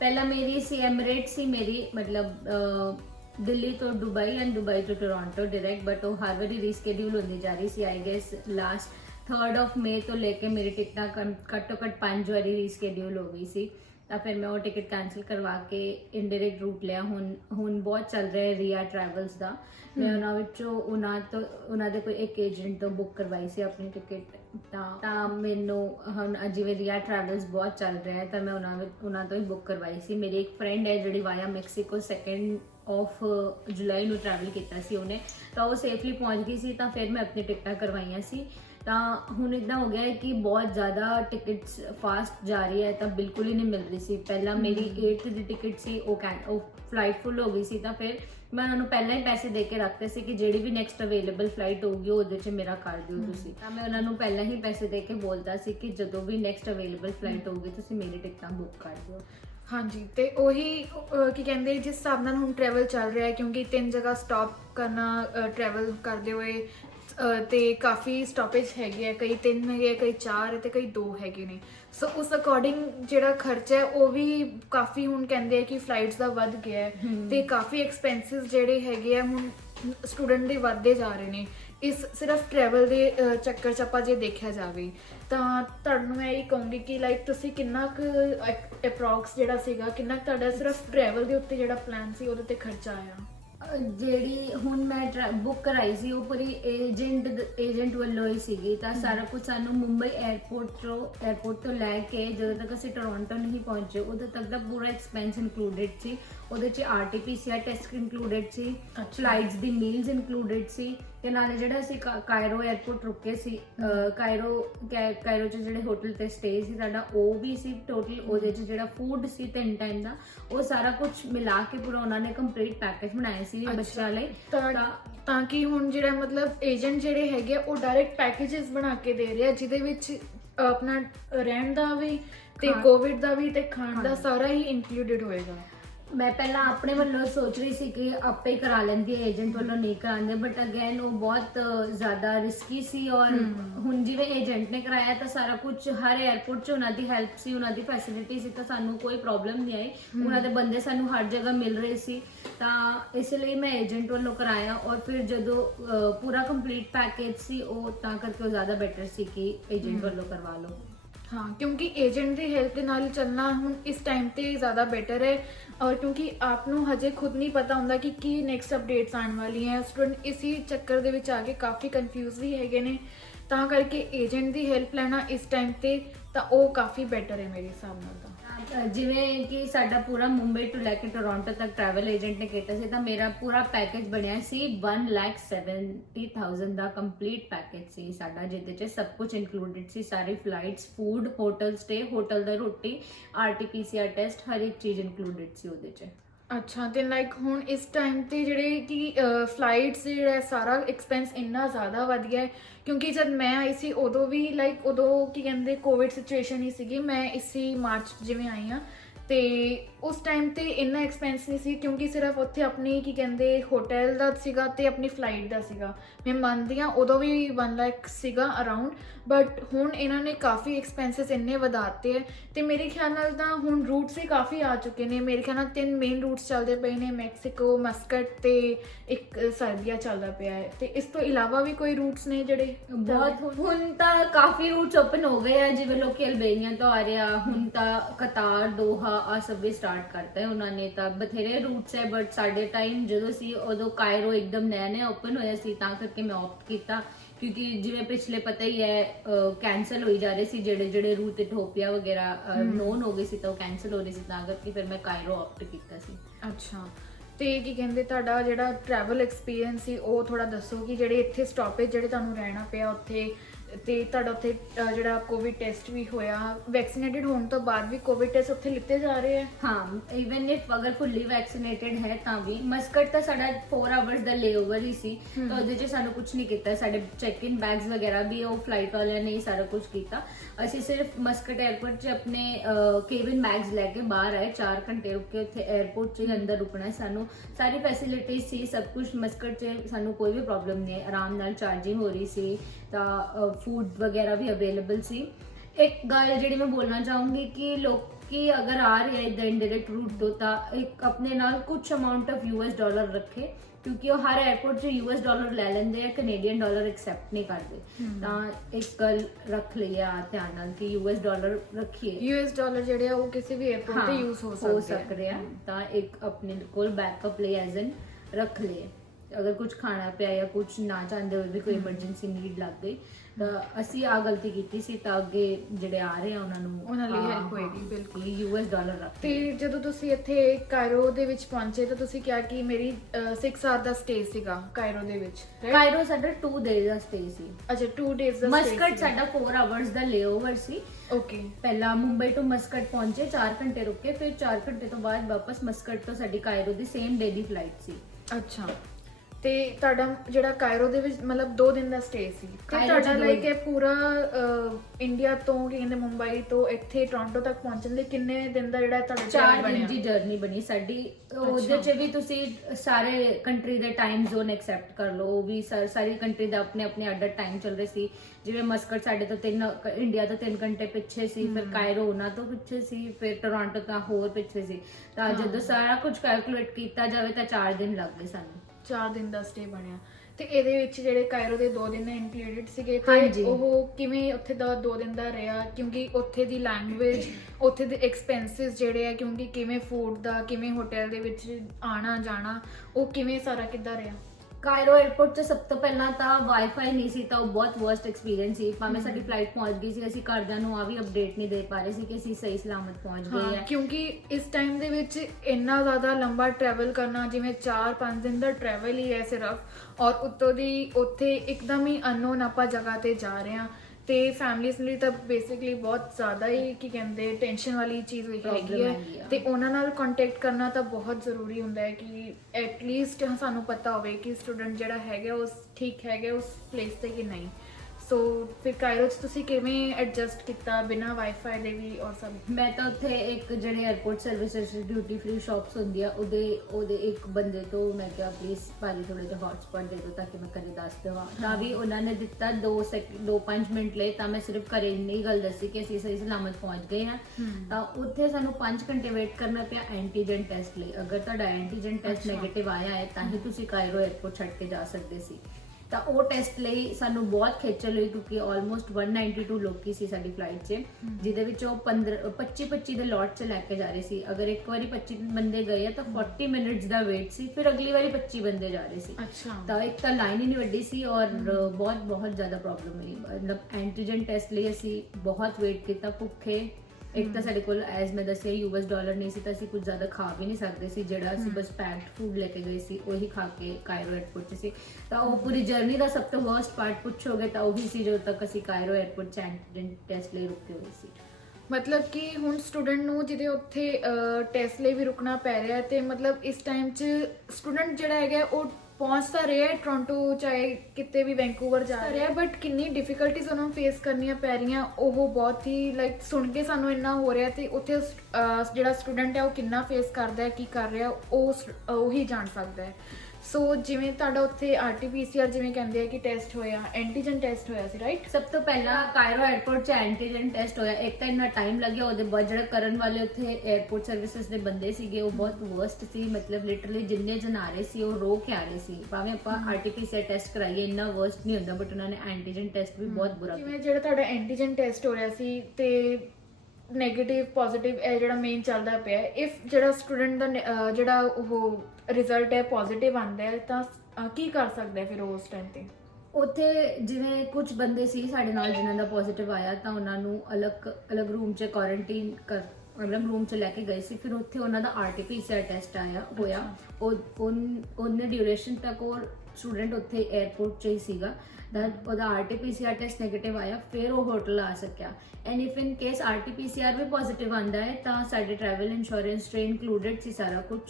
ਪਹਿਲਾਂ ਮੇਰੀ ਸੀ ਐਮਿਰੇਟ ਸੀ ਮੇਰੀ ਮਤਲਬ ਦਿੱਲੀ ਤੋਂ ਦੁਬਈ ਐਂਡ ਦੁਬਈ ਤੋਂ ਟੋਰਾਂਟੋ ਡਾਇਰੈਕਟ ਬਟ ਉਹ ਹਰ ਵਾਰੀ ਰੀਸਕੇਡਿਊਲ ਹੁੰਦੀ ਜਾ ਰਹੀ ਸੀ I guess last 3rd of May ਤੋਂ ਲੈ ਕੇ ਮੇਰੀ ਟਿਕਟਾਂ ਘੱਟੋ ਘੱਟ 5 ਵਾਰੀ ਰੀਸਕੇਡਿਊਲ ਹੋ ਗਈ ਸੀ ਤਾਂ ਫਿਰ ਮੈਂ ਉਹ ਟਿਕਟ ਕੈਂਸਲ ਕਰਵਾ ਕੇ ਇਨਡਾਇਰੈਕਟ ਰੂਟ ਲਿਆ ਹੁਣ ਬਹੁਤ ਚੱਲ ਰਿਹਾ ਹੈ ਰੀਆ ਟਰੈਵਲਸ ਦਾ ਮੈਂ ਉਹਨਾਂ ਵਿੱਚੋਂ ਉਹਨਾਂ ਦੇ ਕੋਈ ਇੱਕ ਏਜੰਟ ਤੋਂ ਬੁੱਕ ਕਰਵਾਈ ਸੀ ਆਪਣੀ ਟਿਕਟ ਤਾਂ ਮੈਨੂੰ ਹੁਣ ਜਿਵੇਂ ਰੀਆ ਟਰੈਵਲਸ ਬਹੁਤ ਚੱਲ ਰਿਹਾ ਹੈ ਤਾਂ ਮੈਂ ਉਹਨਾਂ ਤੋਂ ਹੀ ਬੁੱਕ ਕਰਵਾਈ ਸੀ ਮੇਰੀ ਇੱਕ ਫਰੈਂਡ ਹੈ ਜਿਹੜੀ ਵਾਇਆ ਮੈਕਸੀਕੋ 2 of ਜੁਲਾਈ ਨੂੰ ਟਰੈਵਲ ਕੀਤਾ ਸੀ ਉਹਨੇ ਤਾਂ ਉਹ ਸੇਫਲੀ ਪਹੁੰਚ ਗਈ ਸੀ ਤਾਂ ਫਿਰ ਮੈਂ ਆਪਣੀ ਟਿਕਟਾਂ ਕਰਵਾਈਆਂ ਸੀ ਤਾਂ ਹੁਣ ਇੱਦਾਂ ਹੋ ਗਿਆ ਹੈ ਕਿ ਬਹੁਤ ਜ਼ਿਆਦਾ ਟਿਕਟਸ ਫਾਸਟ ਜਾ ਰਹੀ ਹੈ ਤਾਂ ਬਿਲਕੁਲ ਹੀ ਨਹੀਂ ਮਿਲ ਰਹੀ ਸੀ ਪਹਿਲਾਂ ਮੇਰੀ 8th ਦੀ ਟਿਕਟ ਸੀ ਉਹ ਫਲਾਈਟ ਫੁੱਲ ਹੋ ਗਈ ਸੀ ਤਾਂ ਫਿਰ ਮੈਂ ਉਹਨਾਂ ਨੂੰ ਪਹਿਲਾਂ ਹੀ ਪੈਸੇ ਦੇ ਕੇ ਰੱਖਤੇ ਸੀ ਕਿ ਜਿਹੜੀ ਵੀ ਨੈਕਸਟ ਅਵੇਲੇਬਲ ਫਲਾਈਟ ਹੋਊਗੀ ਉਹਦੇ 'ਚ ਮੇਰਾ ਕਰ ਦਿਓ ਤੁਸੀਂ ਤਾਂ ਮੈਂ ਉਹਨਾਂ ਨੂੰ ਪਹਿਲਾਂ ਹੀ ਪੈਸੇ ਦੇ ਕੇ ਬੋਲਤਾ ਸੀ ਕਿ ਜਦੋਂ ਵੀ ਨੈਕਸਟ ਅਵੇਲੇਬਲ ਫਲਾਈਟ ਹੋਊਗੀ ਤੁਸੀਂ ਮੇਰੀ ਟਿਕਟਾਂ ਬੁੱਕ ਕਰ ਦਿਓ ਹਾਂਜੀ ਤੇ ਉਹੀ ਕੀ ਕਹਿੰਦੇ ਜਿਸ ਹਿਸਾਬ ਨਾਲ ਹੁਣ ਟਰੈਵਲ ਚੱਲ ਰਿਹਾ ਹੈ ਕਿਉਂਕਿ 3 ਜਗ੍ਹਾ ਸਟਾਪ ਕਰਨਾ ਟਰੈਵਲ ਕਰਦੇ ਹੋਏ ਤੇ ਕਾਫੀ ਸਟਾਪੇਜ ਹੈਗੇ ਆ ਕਈ 3 ਹੈਗੇ ਕਈ 4 ਤੇ ਕਈ 2 ਹੈਗੇ ਨੇ ਸੋ ਉਸ ਅਕੋਰਡਿੰਗ ਜਿਹੜਾ ਖਰਚਾ ਹੈ ਉਹ ਵੀ ਕਾਫੀ ਹੁਣ ਕਹਿੰਦੇ ਆ ਕਿ ਫਲਾਈਟਸ ਦਾ ਵੱਧ ਗਿਆ ਹੈ ਤੇ ਕਾਫੀ ਐਕਸਪੈਂਸਿਸ ਜਿਹੜੇ ਹੈਗੇ ਆ ਹੁਣ ਸਟੂਡੈਂਟ ਦੇ ਵੱਧਦੇ ਜਾ ਰਹੇ ਨੇ ਇਸ ਸਿਰਫ ਟਰੈਵਲ ਦੇ ਚੱਕਰ 'ਚ ਆਪਾਂ ਜੇ ਦੇਖਿਆ ਜਾਵੇ ਤਾਂ ਤੁਹਾਨੂੰ ਮੈਂ ਇਹ ਕਹੂੰਗੀ ਕਿ ਲਾਈਕ ਤੁਸੀਂ ਕਿੰਨਾ ਕੁ ਅਪਰੋਕਸ ਜਿਹੜਾ ਸੀਗਾ ਕਿੰਨਾ ਤੁਹਾਡਾ ਸਿਰਫ ਟਰੈਵਲ ਦੇ ਉੱਤੇ ਜਿਹੜਾ ਪਲਾਨ ਸੀ ਉਹਦੇ ਤੇ ਖਰਚਾ ਆਇਆ ਜਿਹੜੀ ਹੁਣ ਮੈਂ ਬੁੱਕ ਕਰਾਈ ਸੀ ਉਹ ਪੂਰੀ ਏਜੰਟ ਵੱਲੋਂ ਹੀ ਸੀਗੀ ਤਾਂ ਸਾਰਾ ਕੁਝ ਸਾਨੂੰ ਮੁੰਬਈ 에ਅਰਪੋਰਟ ਤੋਂ ਲੈ ਕੇ ਜਦੋਂ ਤੱਕ ਅਸੀਂ ਟੋਰਾਂਟੋ ਨਹੀਂ ਪਹੁੰਚੇ ਉਦੋਂ ਤੱਕ ਦਾ ਪੂਰਾ ਐਕਸਪੈਂਸ ਇਨਕਲੂਡਡ ਸੀ ਉਹਦੇ 'ਚ ਆਰਟੀਪੀਸੀਆਰ ਟੈਸਟ ਇਨਕਲੂਡਡ ਸੀ ਫਲਾਈਟਸ ਦੀ ਮੀਲਸ ਇਨਕਲੂਡਡ ਸੀ ਤੇ ਨਾਲੇ ਜਿਹੜਾ ਅਸੀਂ ਕਾਇਰੋ 에ਅਰਪੋਰਟ ਰੁਕੇ ਸੀ ਕਾਇਰੋ 'ਚ ਜਿਹੜੇ ਹੋਟਲ ਤੇ ਸਟੇ ਸੀ ਸਾਡਾ ਉਹ ਵੀ ਸੀ ਟੋਟਲ ਉਹਦੇ 'ਚ ਜਿਹੜਾ ਫੂਡ ਸੀ 3 ਟਾਈਮ ਦਾ ਉਹ ਸਾਰਾ ਕੁਝ ਮਿਲਾ ਕੇ ਪੂਰਾ ਉਹਨਾਂ ਨੇ ਕੰਪਲੀਟ ਪੈਕੇਜ ਬਣਾਇਆ ਸੀ ਬੱਚਿਆਂ ਲਈ ਤਾਂ ਕਿ ਹੁਣ ਜਿਹੜਾ ਮਤਲਬ ਏਜੰਟ ਜਿਹੜੇ ਹੈਗੇ ਉਹ ਡਾਇਰੈਕਟ ਪੈਕੇजेस ਬਣਾ ਕੇ ਦੇ ਰਹੇ ਆ ਜਿਹਦੇ ਵਿੱਚ ਆਪਣਾ ਰਹਿਣ ਦਾ ਵੀ ਤੇ ਕੋਵਿਡ ਦਾ ਵੀ ਤੇ ਖਾਣ ਦਾ ਸਾਰਾ ਹੀ ਇਨਕਲੂਡਡ ਹੋਏਗਾ ਮੈਂ ਪਹਿਲਾਂ ਆਪਣੇ ਵੱਲੋਂ ਸੋਚ ਰਹੀ ਸੀ ਕਿ ਆਪੇ ਹੀ ਕਰਾ ਲੈਂਦੀ ਹੈ, ਏਜੰਟ ਵੱਲੋਂ ਨਹੀਂ ਕਰਾਉਂਦੇ, ਬਟ ਅਗੇਨ ਉਹ ਬਹੁਤ ਜ਼ਿਆਦਾ ਰਿਸਕੀ ਸੀ। ਔਰ ਹੁਣ ਜਿਵੇਂ ਏਜੰਟ ਨੇ ਕਰਾਇਆ ਤਾਂ ਸਾਰਾ ਕੁਝ ਹਰ 에ਅਰਪੋਰਟ 'ਚ ਉਹਨਾਂ ਦੀ ਹੈਲਪ ਸੀ, ਉਹਨਾਂ ਦੀ ਫੈਸਿਲਿਟੀ ਸੀ, ਤਾਂ ਸਾਨੂੰ ਕੋਈ ਪ੍ਰੋਬਲਮ ਨਹੀਂ ਆਈ। ਉਹਨਾਂ ਦੇ ਬੰਦੇ ਸਾਨੂੰ ਹਰ ਜਗ੍ਹਾ ਮਿਲ ਰਹੇ ਸੀ, ਤਾਂ ਇਸ ਲਈ ਮੈਂ ਏਜੰਟ ਵੱਲੋਂ ਕਰਾਇਆ। ਔਰ ਫਿਰ ਜਦੋਂ ਪੂਰਾ ਕੰਪਲੀਟ ਪੈਕੇਜ ਸੀ ਉਹ, ਤਾਂ ਕਰਕੇ ਉਹ ਜ਼ਿਆਦਾ ਬੈਟਰ ਸੀ ਕਿ ਏਜੰਟ ਵੱਲੋਂ ਕਰਵਾ ਲਓ। हाँ, क्योंकि एजेंट ਦੀ ਹੈਲਪ ਦੇ ਨਾਲ ਚੱਲਣਾ ਹੁਣ ਇਸ ਟਾਈਮ ਤੇ ਜ਼ਿਆਦਾ ਬੈਟਰ ਹੈ। ਔਰ ਕਿਉਂਕਿ ਆਪ ਨੂੰ ਹਜੇ ਖੁਦ ਨਹੀਂ ਪਤਾ ਹੁੰਦਾ ਕਿ ਕੀ ਨੈਕਸਟ ਅਪਡੇਟਸ ਆਉਣ ਵਾਲੀਆਂ ਹੈ। ਸਟੂਡੈਂਟ ਇसी ਚੱਕਰ ਦੇ ਵਿੱਚ ਆ ਕੇ ਕਾਫੀ ਕਨਫਿਊਜ਼ ਵੀ ਹੈਗੇ ਨੇ, ਤਾਂ ਕਰਕੇ ਏਜੰਟ ਦੀ ਹੈਲਪ ਲੈਣਾ ਇਸ ਟਾਈਮ ਤੇ ਤਾਂ ਉਹ ਕਾਫੀ ਬੈਟਰ ਹੈ ਮੇਰੇ ਹਿਸਾਬ ਨਾਲ ਤਾਂ। ਜਿਵੇਂ ਕਿ ਸਾਡਾ ਪੂਰਾ ਮੁੰਬਈ ਤੋਂ ਲੈ ਕੇ ਟੋਰਾਂਟੋ ਤੱਕ ਟਰੈਵਲ ਏਜੰਟ ਨੇ ਕੀਤਾ ਸੀ, ਤਾਂ ਮੇਰਾ ਪੂਰਾ ਪੈਕੇਜ ਬਣਿਆ ਸੀ 1,70,000 ਦਾ ਕੰਪਲੀਟ ਪੈਕੇਜ ਸੀ ਸਾਡਾ, ਜਿਹਦੇ 'ਚ ਸਭ ਕੁਝ ਇਨਕਲੂਡਡ ਸੀ। ਸਾਰੀ flights, food, hotel stay, hotel ਦਾ ਰੋਟੀ, RT-PCR ਟੈਸਟ, ਹਰ ਇੱਕ ਚੀਜ਼ ਇਨਕਲੂਡਡ ਸੀ ਉਹਦੇ 'ਚ। ਅੱਛਾ, ਤੇ ਲਾਈਕ ਹੁਣ ਇਸ ਟਾਈਮ ਤੇ ਜਿਹੜੇ ਕਿ ਫਲਾਈਟਸ ਜਿਹੜਾ ਸਾਰਾ ਐਕਸਪੈਂਸ ਇੰਨਾ ਜ਼ਿਆਦਾ ਵਧ ਗਿਆ ਹੈ, ਕਿਉਂਕਿ ਜਦ ਮੈਂ ਆਈ ਸੀ ਉਦੋਂ ਵੀ ਲਾਈਕ ਉਦੋਂ ਕੀ ਕਹਿੰਦੇ ਕੋਵਿਡ ਸਿਚੁਏਸ਼ਨ ਹੀ ਸੀਗੀ। ਮੈਂ ਇਸੀ ਮਾਰਚ ਜਿਵੇਂ ਆਈ ਹਾਂ, ਤੇ ਉਸ ਟਾਈਮ ਤੇ ਇੰਨਾ ਐਕਸਪੈਂਸ ਨਹੀਂ ਸੀ, ਕਿਉਂਕਿ ਸਿਰਫ ਉੱਥੇ ਆਪਣੀ ਕੀ ਕਹਿੰਦੇ ਹੋਟਲ ਦਾ ਸੀਗਾ ਤੇ ਆਪਣੀ ਫਲਾਈਟ ਦਾ ਸੀਗਾ। ਮੈਂ ਮੰਨਦੀ ਹਾਂ ਉਦੋਂ ਵੀ 1 ਲੱਖ ਸੀਗਾ ਅਰਾਊਂਡ, ਬਟ ਹੁਣ ਇਹਨਾਂ ਨੇ ਕਾਫੀ ਐਕਸਪੈਂਸਿਸ ਇੰਨੇ ਵਧਾਤੇ ਹੈ। ਤੇ ਮੇਰੇ ਖਿਆਲ ਨਾਲ ਤਾਂ ਹੁਣ ਰੂਟਸ ਵੀ ਕਾਫੀ ਆ ਚੁੱਕੇ ਨੇ। ਮੇਰੇ ਖਿਆਲ ਨਾਲ 3 ਮੇਨ ਰੂਟਸ ਚੱਲਦੇ ਪਏ ਨੇ, ਮੈਕਸੀਕੋ, ਮਸਕਟ ਤੇ ਇੱਕ ਸਰਬੀਆ ਚੱਲਦਾ ਪਿਆ ਹੈ। ਤੇ ਇਸ ਤੋਂ ਇਲਾਵਾ ਵੀ ਕੋਈ ਰੂਟਸ ਨੇ ਜਿਹੜੇ ਬਹੁਤ ਹੁਣ ਤਾਂ ਕਾਫੀ ਰੂਟਸ ਓਪਨ ਹੋ ਗਏ ਆ, ਜਿਵੇਂ ਲੋਕੀ ਅਲਬੇਨੀਆ ਤੋਂ ਆ ਰਿਹਾ, ਹੁਣ ਤਾਂ ਕਤਾਰ, ਦੋਹਾ ਆ ਸਭ ਵੀ ਸਟਾਰਟ ਕਰਤਾ ਹੈ ਉਹਨਾਂ ਨੇ। ਤਾਂ ਬਥੇਰੇ ਰੂਟਸ ਹੈ, ਬਟ ਸਾਡੇ ਟਾਈਮ ਜਦੋਂ ਸੀ ਉਦੋਂ ਕਾਇਰੋ ਇੱਕਦਮ ਨया ਓਪਨ ਹੋਇਆ ਸੀ, ਤਾਂ ਕਰਕੇ ਮੈਂ ਆਪਟ ਕੀਤਾ। ਕਿਉਂਕਿ ਜਿਵੇਂ ਪਿਛਲੇ ਪਤਾ ਹੀ ਹੈ ਕੈਂਸਲ ਹੋਈ ਜਾ ਰਹੇ ਸੀ ਜਿਹੜੇ ਰੂਟ, ਇਥੋਪੀਆ ਵਗੈਰਾ ਨੋਨ ਹੋ ਗਏ ਸੀ, ਤਾਂ ਉਹ ਕੈਂਸਲ ਹੋ ਰਹੇ ਸੀ, ਤਾਂ ਕਰਕੇ ਫਿਰ ਮੈਂ ਕਾਇਰੋ ਆਪਟ ਕੀਤਾ ਸੀ। ਅੱਛਾ, ਤੇ ਕੀ ਕਹਿੰਦੇ ਤੁਹਾਡਾ ਜਿਹੜਾ ਟਰੈਵਲ ਐਕਸਪੀਰੀਅੰਸ ਸੀ ਉਹ ਥੋੜਾ ਦੱਸੋ ਕਿ ਜਿਹੜੇ ਇੱਥੇ ਸਟਾਪੇਜ ਜਿਹੜੇ ਤੁਹਾਨੂੰ ਰਹਿਣਾ ਪਿਆ ਉੱਥੇ, ਤੇ ਤੁਹਾਡਾ ਉੱਥੇ ਜਿਹੜਾ ਕੋਵਿਡ ਟੈਸਟ ਵੀ ਹੋਇਆ, ਵੈਕਸੀਨੇਟਡ ਹੋਣ ਤੋਂ ਬਾਅਦ ਵੀ ਕੋਵਿਡ ਟੈਸਟ ਉੱਥੇ ਲਿੱਤੇ ਜਾ ਰਹੇ ਹੈ? ਹਾਂ, ਇਵਨ ਇਫ ਅਗਰ ਫੁੱਲੀ ਵੈਕਸੀਨੇਟਡ ਹੈ ਤਾਂ ਵੀ। ਮਸਕਟ ਤਾਂ ਸਾਡਾ 4 ਆਵਰਸ ਦਾ ਲੇਓਵਰ ਹੀ ਸੀ, ਤਾਂ ਉਹਦੇ 'ਚ ਸਾਨੂੰ ਕੁਝ ਨਹੀਂ ਕੀਤਾ। ਸਾਡੇ ਚੈੱਕ ਇਨ ਬੈਗਸ ਵਗੈਰਾ ਵੀ ਉਹ ਫਲਾਈਟ ਵਾਲਿਆਂ ਨੇ ਹੀ ਸਾਰਾ ਕੁਝ ਕੀਤਾ। ਅਸੀਂ ਸਿਰਫ ਮਸਕਟ 에ਅਰਪੋਰਟ 'ਚ ਆਪਣੇ ਕੇਬਿਨ ਬੈਗਸ ਲੈ ਕੇ ਬਾਹਰ ਆਏ, 4 ਘੰਟੇ ਰੁਕ ਕੇ ਉੱਥੇ 에ਅਰਪੋਰਟ 'ਚ ਹੀ ਅੰਦਰ ਰੁਕਣਾ। ਸਾਨੂੰ ਸਾਰੀ ਫੈਸਿਲਿਟੀ ਸੀ, ਸਭ ਕੁਝ ਮਸਕਟ 'ਚ, ਸਾਨੂੰ ਕੋਈ ਵੀ ਪ੍ਰੋਬਲਮ ਨਹੀਂ ਹੈ। ਆਰਾਮ ਨਾਲ ਚਾਰਜਿੰਗ ਹੋ ਰਹੀ ਸੀ, ਤਾਂ ਫੂਡ ਵਗੈਰਾ ਵੀ ਅਵੇਲੇਬਲ ਸੀ। ਇੱਕ ਗੱਲ ਜਿਹੜੀ ਮੈਂ ਬੋਲਣਾ ਚਾਹੂੰਗੀ ਕਿ ਲੋਕੀ ਅਗਰ ਆ ਰਹੇ ਇਦਾਂ ਇੰਡਾਇਰੈਕਟ ਰੂਟ ਤੋਂ, ਤਾਂ ਇੱਕ ਆਪਣੇ ਨਾਲ ਕੁਝ ਅਮਾਉਂਟ ਆਫ $US ਰੱਖੇ, ਕਿਉਂਕਿ ਉਹ ਹਰ 에ਅਰਪੋਰਟ 'ਚ $US ਲੈ ਲੈਂਦੇ ਆ, ਕੈਨੇਡੀਅਨ ਡਾਲਰ ਐਕਸੈਪਟ ਨਹੀਂ ਕਰਦੇ। ਤਾਂ ਇੱਕ ਗੱਲ ਰੱਖ ਲਈਏ ਧਿਆਨ ਨਾਲ ਕਿ $US ਰੱਖੀਏ। $US ਜਿਹੜੇ ਆ ਉਹ ਕਿਸੇ ਵੀ 에ਅਰਪੋਰਟ ਤੇ ਯੂਜ਼ ਹੋ ਸਕਦੇ ਆ, ਤਾਂ ਇੱਕ ਆਪਣੇ ਕੋਲ ਬੈਕਅਪ ਲਈ ਐਜ਼ ਐਨ ਰੱਖ ਲਈਏ। ਅਗਰ ਕੁਝ ਖਾਣਾ ਪਿਆ ਜਾਂ ਕੁਝ ਨਾ ਚਾਹੁੰਦੇ ਹੋਏ ਵੀ ਕੋਈ ਐਮਰਜੈਂਸੀ ਨੀਡ ਲੱਗ ਗਈ, ਤਾਂ ਅਸੀਂ ਆ ਗਲਤੀ ਕੀਤੀ ਸੀ, ਤਾਂ ਅੱਗੇ ਜਿਹੜੇ ਆ ਰਹੇ ਆ ਉਹਨਾਂ ਲਈ ਹੈਲਪ ਹੋਏਗੀ। ਬਿਲਕੁਲ $US ਰੱਖ। ਤੇ ਜਦੋਂ ਤੁਸੀਂ ਇੱਥੇ ਕਾਇਰੋ ਦੇ ਵਿੱਚ ਪਹੁੰਚੇ ਤਾਂ ਤੁਸੀਂ ਕਿਹਾ ਕਿ ਮੇਰੀ 6 ਆਵਰ ਦਾ ਸਟੇ ਸੀਗਾ ਕਾਇਰੋ ਦੇ ਵਿੱਚ। ਕਾਇਰੋ ਸਾਡਾ 2 ਡੇਜ਼ ਦਾ ਸਟੇ ਸੀ। ਅੱਛਾ, 2 ਡੇਜ਼ ਦਾ। ਮਸਕਟ ਸਾਡਾ 4 ਆਵਰਸ ਦਾ ਲੇਓਵਰ ਸੀ। ਓਕੇ, ਪਹਿਲਾਂ ਮੁੰਬਈ ਤੋਂ ਮਸਕਟ ਪਹੁੰਚੇ, 4 ਘੰਟੇ ਰੁਕੇ, ਫਿਰ 4 ਘੰਟੇ ਤੋਂ ਬਾਅਦ ਵਾਪਸ ਮਸਕਟ ਤੋਂ ਸਾਡੀ ਕਾਇਰੋ ਦੀ ਸੇਮ ਡੇ ਦੀ ਫਲਾਈਟ ਸੀ। ਅੱਛਾ, ਤੇ ਤੁਹਾਡਾ ਜਿਹੜਾ ਕਾਇਰੋ ਦੇ ਵਿੱਚ ਮਤਲਬ 2 ਦਿਨ ਦਾ ਸਟੇ ਸੀ, ਤੇ ਤੁਹਾਡਾ ਲਾਈਕ ਇਹ ਪੂਰਾ ਇੰਡੀਆ ਤੋਂ ਕੀ ਕਹਿੰਦੇ ਮੁੰਬਈ ਤੋਂ ਇੱਥੇ ਟੋਰਾਂਟੋ ਤੱਕ ਪਹੁੰਚਣ ਲਈ ਕਿੰਨੇ ਦਿਨ ਦਾ ਜਿਹੜਾ ਤੁਹਾਡਾ 4 ਦਿਨ ਦੀ ਜਰਨੀ ਬਣੀ ਸਾਡੀ। ਉਹਦੇ 'ਚ ਵੀ ਤੁਸੀਂ ਸਾਰੇ ਕੰਟਰੀ ਦੇ ਟਾਈਮ ਜ਼ੋਨ ਐਕਸੈਪਟ ਕਰ ਲਓ, ਉਹ ਵੀ ਸਾਰੀ ਕੰਟਰੀ ਦਾ ਆਪਣੇ ਆਪਣੇ ਅੱਡ ਟਾਈਮ ਚੱਲ ਰਹੇ ਸੀ। ਜਿਵੇਂ ਮਸਕਟ ਸਾਡੇ ਤੋਂ ਇੰਡੀਆ ਤੋਂ 3 ਘੰਟੇ ਪਿੱਛੇ ਸੀ, ਫਿਰ ਕਾਇਰੋ ਉਹਨਾਂ ਤੋਂ ਪਿੱਛੇ ਸੀ, ਫਿਰ ਟੋਰਾਂਟੋ ਤਾਂ ਹੋਰ ਪਿੱਛੇ ਸੀ। ਤਾਂ ਜਦੋਂ ਸਾਰਾ ਕੁਝ ਕੈਲਕੂਲੇਟ ਕੀਤਾ ਜਾਵੇ ਤਾਂ 4 ਦਿਨ ਲੱਗ ਗਏ ਸਾਨੂੰ। 4 ਦਿਨ ਦਾ ਸਟੇ ਬਣਿਆ। ਤੇ ਇਹਦੇ ਵਿੱਚ ਜਿਹੜੇ ਕਾਇਰੋ ਦੇ 2 ਦਿਨ ਇਨਕਲੂਡਡ ਸੀਗੇ, ਤੇ ਉਹ ਕਿਵੇਂ ਉੱਥੇ ਦਾ 2 ਦਿਨ ਦਾ ਰਿਹਾ? ਕਿਉਂਕਿ ਉੱਥੇ ਦੀ ਲੈਂਗੁਏਜ, ਉੱਥੇ ਦੇ ਐਕਸਪੈਂਸਿਸ ਜਿਹੜੇ ਆ, ਕਿਉਂਕਿ ਕਿਵੇਂ ਫੂਡ ਦਾ, ਕਿਵੇਂ ਹੋਟਲ ਦੇ ਵਿੱਚ ਆਣਾ ਜਾਣਾ, ਉਹ ਕਿਵੇਂ ਸਾਰਾ ਕਿੱਦਾਂ ਰਿਹਾ? ਕਾਇਰੋ 에ਅਰਪੋਰਟ 'ਚ ਸਭ ਤੋਂ ਪਹਿਲਾਂ ਤਾਂ ਵਾਈਫਾਈ ਨਹੀਂ ਸੀ, ਤਾਂ ਉਹ ਬਹੁਤ ਵਰਸਟ ਐਕਸਪੀਰੀਅੰਸ ਸੀ। ਭਾਵੇਂ ਸਾਡੀ ਫਲਾਈਟ ਪਹੁੰਚ ਗਈ ਸੀ, ਅਸੀਂ ਘਰਦਿਆਂ ਨੂੰ ਆ ਵੀ ਅਪਡੇਟ ਨਹੀਂ ਦੇ ਪਾ ਰਹੇ ਸੀ ਕਿ ਅਸੀਂ ਸਹੀ ਸਲਾਮਤ ਪਹੁੰਚ ਗਏ ਆ। ਕਿਉਂਕਿ ਇਸ ਟਾਈਮ ਦੇ ਵਿੱਚ ਇੰਨਾ ਜ਼ਿਆਦਾ ਲੰਬਾ ਟਰੈਵਲ ਕਰਨਾ, ਜਿਵੇਂ 4-5 ਦਿਨ ਦਾ ਟਰੈਵਲ ਹੀ ਹੈ ਸਿਰਫ, ਔਰ ਉੱਤੋਂ ਦੀ ਉੱਥੇ ਇੱਕਦਮ ਹੀ ਅਨਨੋਨ ਆਪਾਂ ਜਗ੍ਹਾ ਤੇ ਜਾ ਰਹੇ ਹਾਂ, ਤੇ ਫੈਮਲੀਜ਼ ਲਈ ਤਾਂ ਬੇਸਿਕਲੀ ਬਹੁਤ ਜ਼ਿਆਦਾ ਹੀ ਕੀ ਕਹਿੰਦੇ ਟੈਨਸ਼ਨ ਵਾਲੀ ਚੀਜ਼ ਹੈਗੀ ਹੈ। ਤੇ ਉਹਨਾਂ ਨਾਲ ਕੰਟੈਕਟ ਕਰਨਾ ਤਾਂ ਬਹੁਤ ਜ਼ਰੂਰੀ ਹੁੰਦਾ ਹੈ ਕਿ ਐਟਲੀਸਟ ਸਾਨੂੰ ਪਤਾ ਹੋਵੇ ਕਿ ਸਟੂਡੈਂਟ ਜਿਹੜਾ ਹੈਗਾ ਉਹ ਠੀਕ ਹੈਗਾ ਉਸ ਪਲੇਸ ਤੇ ਕਿ ਨਹੀਂ। ਸੋ ਫਿਰ ਕਾਇਰੋ 'ਚ ਤੁਸੀਂ ਕਿਵੇਂ ਐਡਜਸਟ ਕੀਤਾ ਬਿਨਾਂ ਵਾਈਫਾਈ ਦੇ ਵੀ ਔਰ ਸਭ? ਮੈਂ ਤਾਂ ਉੱਥੇ ਇੱਕ ਜਿਹੜੇ airport services duty free shops ਹੁੰਦੀ ਆ ਉਹਦੇ ਇੱਕ ਬੰਦੇ ਤੋਂ ਮੈਂ ਕਿਹਾ ਪਲੀਜ਼ ਭਾਜੀ ਥੋੜਾ ਜਿਹਾ ਹੌਟਸਪੌਟ ਦੇ ਦਿਓ ਤਾਂ ਕਿ ਮੈਂ ਘਰੇ ਦੱਸ ਦੇਵਾਂ। ਤਾਂ ਵੀ ਉਹਨਾਂ ਨੇ ਦਿੱਤਾ 2-5 ਮਿੰਟ ਲਈ, ਤਾਂ ਮੈਂ ਸਿਰਫ ਘਰੇ ਇੰਨੀ ਗੱਲ ਦੱਸੀ ਕਿ ਅਸੀਂ ਸਹੀ ਸਲਾਮਤ ਪਹੁੰਚ ਗਏ ਹਾਂ। ਤਾਂ ਉੱਥੇ ਸਾਨੂੰ 5 ਘੰਟੇ ਵੇਟ ਕਰਨਾ ਪਿਆ ਐਂਟੀਜਨ ਟੈਸਟ ਲਈ। ਅਗਰ ਤੁਹਾਡਾ ਐਂਟੀਜਨ ਟੈਸਟ ਨੈਗੇਟਿਵ ਆਇਆ ਹੈ ਤਾਂ ਹੀ ਤੁਸੀਂ ਕਾਇਰੋ 에어ਪੋਰਟ ਛੱਡ ਕੇ ਜਾ ਸਕਦੇ ਸੀ। ਤਾਂ ਉਹ ਟੈਸਟ ਲਈ ਸਾਨੂੰ ਬਹੁਤ ਖੇਚਲ ਹੋਈ ਕਿਉਂਕਿ ਆਲਮੋਸਟ 192 ਲੋਕੀ ਸੀ ਸਾਡੀ ਫਲਾਈਟ 'ਚ, ਜਿਹਦੇ ਵਿੱਚੋਂ 25 ਦੇ ਲੋਟ 'ਚ ਲੈ ਕੇ ਜਾ ਰਹੇ ਸੀ। ਅਗਰ ਇੱਕ ਵਾਰੀ 25 ਬੰਦੇ ਗਏ ਆ ਤਾਂ 40 ਮਿੰਟਸ ਦਾ ਵੇਟ ਸੀ, ਫਿਰ ਅਗਲੀ ਵਾਰੀ 25 ਬੰਦੇ ਜਾ ਰਹੇ ਸੀ। ਅੱਛਾ। ਤਾਂ ਇੱਕ ਤਾਂ ਲਾਈਨ ਹੀ ਨਹੀਂ ਵੱਡੀ ਸੀ ਔਰ ਬਹੁਤ ਜ਼ਿਆਦਾ ਪ੍ਰੋਬਲਮ ਹੋਈ। ਮਤਲਬ ਐਂਟੀਜਨ ਟੈਸਟ ਲਈ ਅਸੀਂ ਬਹੁਤ ਵੇਟ ਕੀਤਾ ਭੁੱਖੇ। ਇੱਕ ਤਾਂ ਸਾਡੇ ਕੋਲ ਐਜ਼ ਮੈਂ ਦੱਸਿਆ $US ਨਹੀਂ ਸੀ ਤਾਂ ਅਸੀਂ ਕੁਝ ਜ਼ਿਆਦਾ ਖਾ ਵੀ ਨਹੀਂ ਸਕਦੇ ਸੀ। ਜਿਹੜਾ ਅਸੀਂ ਬਸ ਪੈਕਡ ਫੂਡ ਲੈ ਕੇ ਗਏ ਸੀ ਉਹੀ ਖਾ ਕੇ ਕਾਇਰੋ 에어ਪੋਰਟ 'ਚ ਸੀ। ਤਾਂ ਉਹ ਪੂਰੀ ਜਰਨੀ ਦਾ ਸਭ ਤੋਂ ਵਰਸਟ ਪਾਰਟ ਪੁੱਛੋਗੇ ਤਾਂ ਉਹੀ ਸੀ ਜਦੋਂ ਤੱਕ ਅਸੀਂ ਕਾਇਰੋ 에어ਪੋਰਟ 'ਚ ਐਂਟੀਜਨ ਟੈਸਟ ਲਈ ਰੁਕੇ ਹੋਏ ਸੀ। ਮਤਲਬ ਕਿ ਹੁਣ ਸਟੂਡੈਂਟ ਨੂੰ ਜਿਹਦੇ ਉੱਥੇ ਟੈਸਟ ਲਈ ਵੀ ਰੁਕਣਾ ਪੈ ਰਿਹਾ ਹੈ ਤੇ ਮਤਲਬ ਇਸ ਟਾਈਮ 'ਚ ਸਟੂਡੈਂਟ ਜਿਹੜਾ ਹੈਗਾ ਉਹ ਪਹੁੰਚ ਤਾਂ ਰਿਹਾ ਹੈ ਟੋਰਾਂਟੋ, ਚਾਹੇ ਕਿਤੇ ਵੀ ਵੈਂਕੂਵਰ ਜਾ ਰਿਹਾ, ਬਟ ਕਿੰਨੀ ਡਿਫਿਕਲਟੀਜ਼ ਉਹਨਾਂ ਨੂੰ ਫੇਸ ਕਰਨੀਆਂ ਪੈ ਰਹੀਆਂ ਉਹ ਬਹੁਤ ਹੀ ਲਾਈਕ ਸੁਣ ਕੇ ਸਾਨੂੰ ਇੰਨਾ ਹੋ ਰਿਹਾ ਤੇ ਉੱਥੇ ਜਿਹੜਾ ਸਟੂਡੈਂਟ ਹੈ ਉਹ ਕਿੰਨਾ ਫੇਸ ਕਰਦਾ ਹੈ, ਕੀ ਕਰ ਰਿਹਾ ਉਹੀ ਜਾਣ ਸਕਦਾ ਹੈ। ਸੋ ਜਿਵੇਂ ਤੁਹਾਡਾ ਉੱਥੇ RT-PCR ਜਿਵੇਂ ਕਹਿੰਦੇ ਆ ਕਿ ਟੈਸਟ ਹੋਇਆ, ਐਂਟੀਜਨ ਟੈਸਟ ਹੋਇਆ ਸੀ, ਰਾਈਟ? ਸਭ ਤੋਂ ਪਹਿਲਾਂ ਕਾਇਰੋ 에어ਪੋਰਟ 'ਚ ਐਂਟੀਜਨ ਟੈਸਟ ਹੋਇਆ। ਇੱਕ ਤਾਂ ਇੰਨਾ ਟਾਈਮ ਲੱਗਿਆ, ਉਹਦੇ ਬਾਅਦ ਜਿਹੜਾ ਕਰਨ ਵਾਲੇ ਉੱਥੇ 에어ਪੋਰਟ ਸਰਵਿਸਿਜ਼ ਦੇ ਬੰਦੇ ਸੀਗੇ ਉਹ ਬਹੁਤ ਵਰਸਟ ਸੀ। ਮਤਲਬ ਲਿਟਰਲੀ ਜਿੰਨੇ ਜਨ ਆ ਰਹੇ ਸੀ ਉਹ ਰੋ ਕੇ ਆ ਰਹੇ ਸੀ। ਭਾਵੇਂ ਆਪਾਂ RT-PCR ਟੈਸਟ ਕਰਾਈਏ ਇੰਨਾ ਵਰਸਟ ਨਹੀਂ ਹੁੰਦਾ, ਬਟ ਉਹਨਾਂ ਨੇ ਐਂਟੀਜਨ ਟੈਸਟ ਵੀ ਬਹੁਤ ਬੁਰਾ ਕੀਤਾ। ਜਿਵੇਂ ਜਿਹੜਾ ਤੁਹਾਡਾ ਐਂਟੀਜਨ ਟੈਸਟ ਹੋ ਰਿਹਾ ਸੀ ਤੇ ਨੈਗੇਟਿਵ ਪੋਜ਼ਿਟਿਵ ਇਹ ਜਿਹੜਾ ਮੇਨ ਚੱਲਦਾ ਪਿਆ, ਇਫ ਜਿਹੜਾ ਸਟੂਡੈਂਟ ਦਾ ਜਿਹੜਾ ਉਹ ਰਿਜ਼ਲਟ ਹੈ ਪੋਜ਼ਿਟਿਵ ਆਉਂਦਾ ਹੈ ਤਾਂ ਕੀ ਕਰ ਸਕਦਾ ਹੈ ਫਿਰ ਉਸ ਟਾਈਮ ਤੇ? ਉੱਥੇ ਜਿਵੇਂ ਕੁਝ ਬੰਦੇ ਸੀ ਸਾਡੇ ਨਾਲ ਜਿਨ੍ਹਾਂ ਦਾ ਪੋਜ਼ਿਟਿਵ ਆਇਆ ਤਾਂ ਉਹਨਾਂ ਨੂੰ ਅਲੱਗ ਰੂਮ 'ਚ ਕੁਆਰੰਟਾਈਨ ਅਲੱਗ ਰੂਮ 'ਚ ਲੈ ਕੇ ਗਏ ਸੀ। ਫਿਰ ਉੱਥੇ ਉਹਨਾਂ ਦਾ RT-PCR ਟੈਸਟ ਹੋਇਆ। ਉਹਨੇ ਡਿਊਰੇਸ਼ਨ ਤੱਕ ਉਹ ਸਟੂਡੈਂਟ ਉੱਥੇ 에어ਪੋਰਟ 'ਚ ਹੀ ਸੀਗਾ। ਉਹਦਾ RT-PCR ਟੈਸਟ ਨੈਗੇਟਿਵ ਆਇਆ, ਫਿਰ ਉਹ ਹੋਟਲ ਆ ਸਕਿਆ। And if in case RT-PCR ਵੀ ਪੋਜ਼ਿਟਿਵ ਆਉਂਦਾ ਹੈ ਤਾਂ ਸਾਡੇ ਟਰੈਵਲ ਇੰਸ਼ੋਰੈਂਸ 'ਚ ਇਨਕਲੂਡਡ ਸੀ ਸਾਰਾ ਕੁਝ।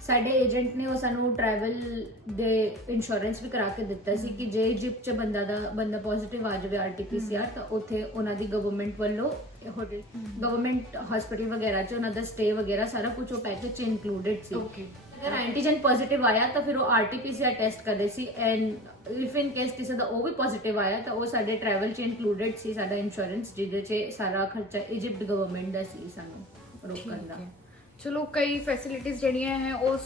ਸਾਡੇ ਏਜੰਟ ਨੇ ਉਹ ਸਾਨੂੰ ਟਰੈਵਲ ਦੇ ਇੰਸ਼ੋਰੈਂਸ ਵੀ ਕਰਾ ਕੇ ਦਿੱਤਾ ਸੀ ਕਿ ਜੇ ਇਜਿਪਟ 'ਚ ਬੰਦਾ ਪੋਜ਼ਿਟਿਵ ਆ ਜਾਵੇ RT-PCR ਤਾਂ ਉੱਥੇ ਉਹਨਾਂ ਦੀ ਗਵਰਨਮੈਂਟ ਵੱਲੋਂ ਗਵਰਨਮੈਂਟ ਹਸਪੀਟਲ ਵਗੈਰਾ 'ਚ ਉਹਨਾਂ ਦਾ ਸਟੇ ਵਗੈਰਾ ਸਾਰਾ ਕੁਝ ਉਹ ਪੈਕੇਜ 'ਚ ਇਨਕਲੂਡਡ ਸੀ। ਅਗਰ ਐਂਟੀਜਨ ਪੋਜ਼ਿਟਿਵ ਆਇਆ ਤਾਂ ਫਿਰ ਉਹ RT-PCR ਟੈਸਟ ਕਰਦੇ ਸੀ। ਐਂਡ ਇਫ ਇਨ ਕੇਸ ਕਿਸੇ ਦਾ ਉਹ ਵੀ ਪੋਜ਼ਿਟਿਵ ਆਇਆ ਤਾਂ ਉਹ ਸਾਡੇ ਟਰੈਵਲ 'ਚ ਇਨਕਲੂਡਡ ਸੀ ਸਾਡਾ ਇੰਸ਼ੋਰੈਂਸ, ਜਿਹਦੇ 'ਚ ਸਾਰਾ ਖਰਚਾ ਇਜਿਪਟ ਗਵਰਨਮੈਂਟ ਦਾ ਸੀ ਸਾਨੂੰ ਰੋਕਣ ਦਾ। ਚਲੋ ਕਈ ਫੈਸਿਲਿਟੀਜ਼ ਜਿਹੜੀਆਂ ਹੈ ਉਹ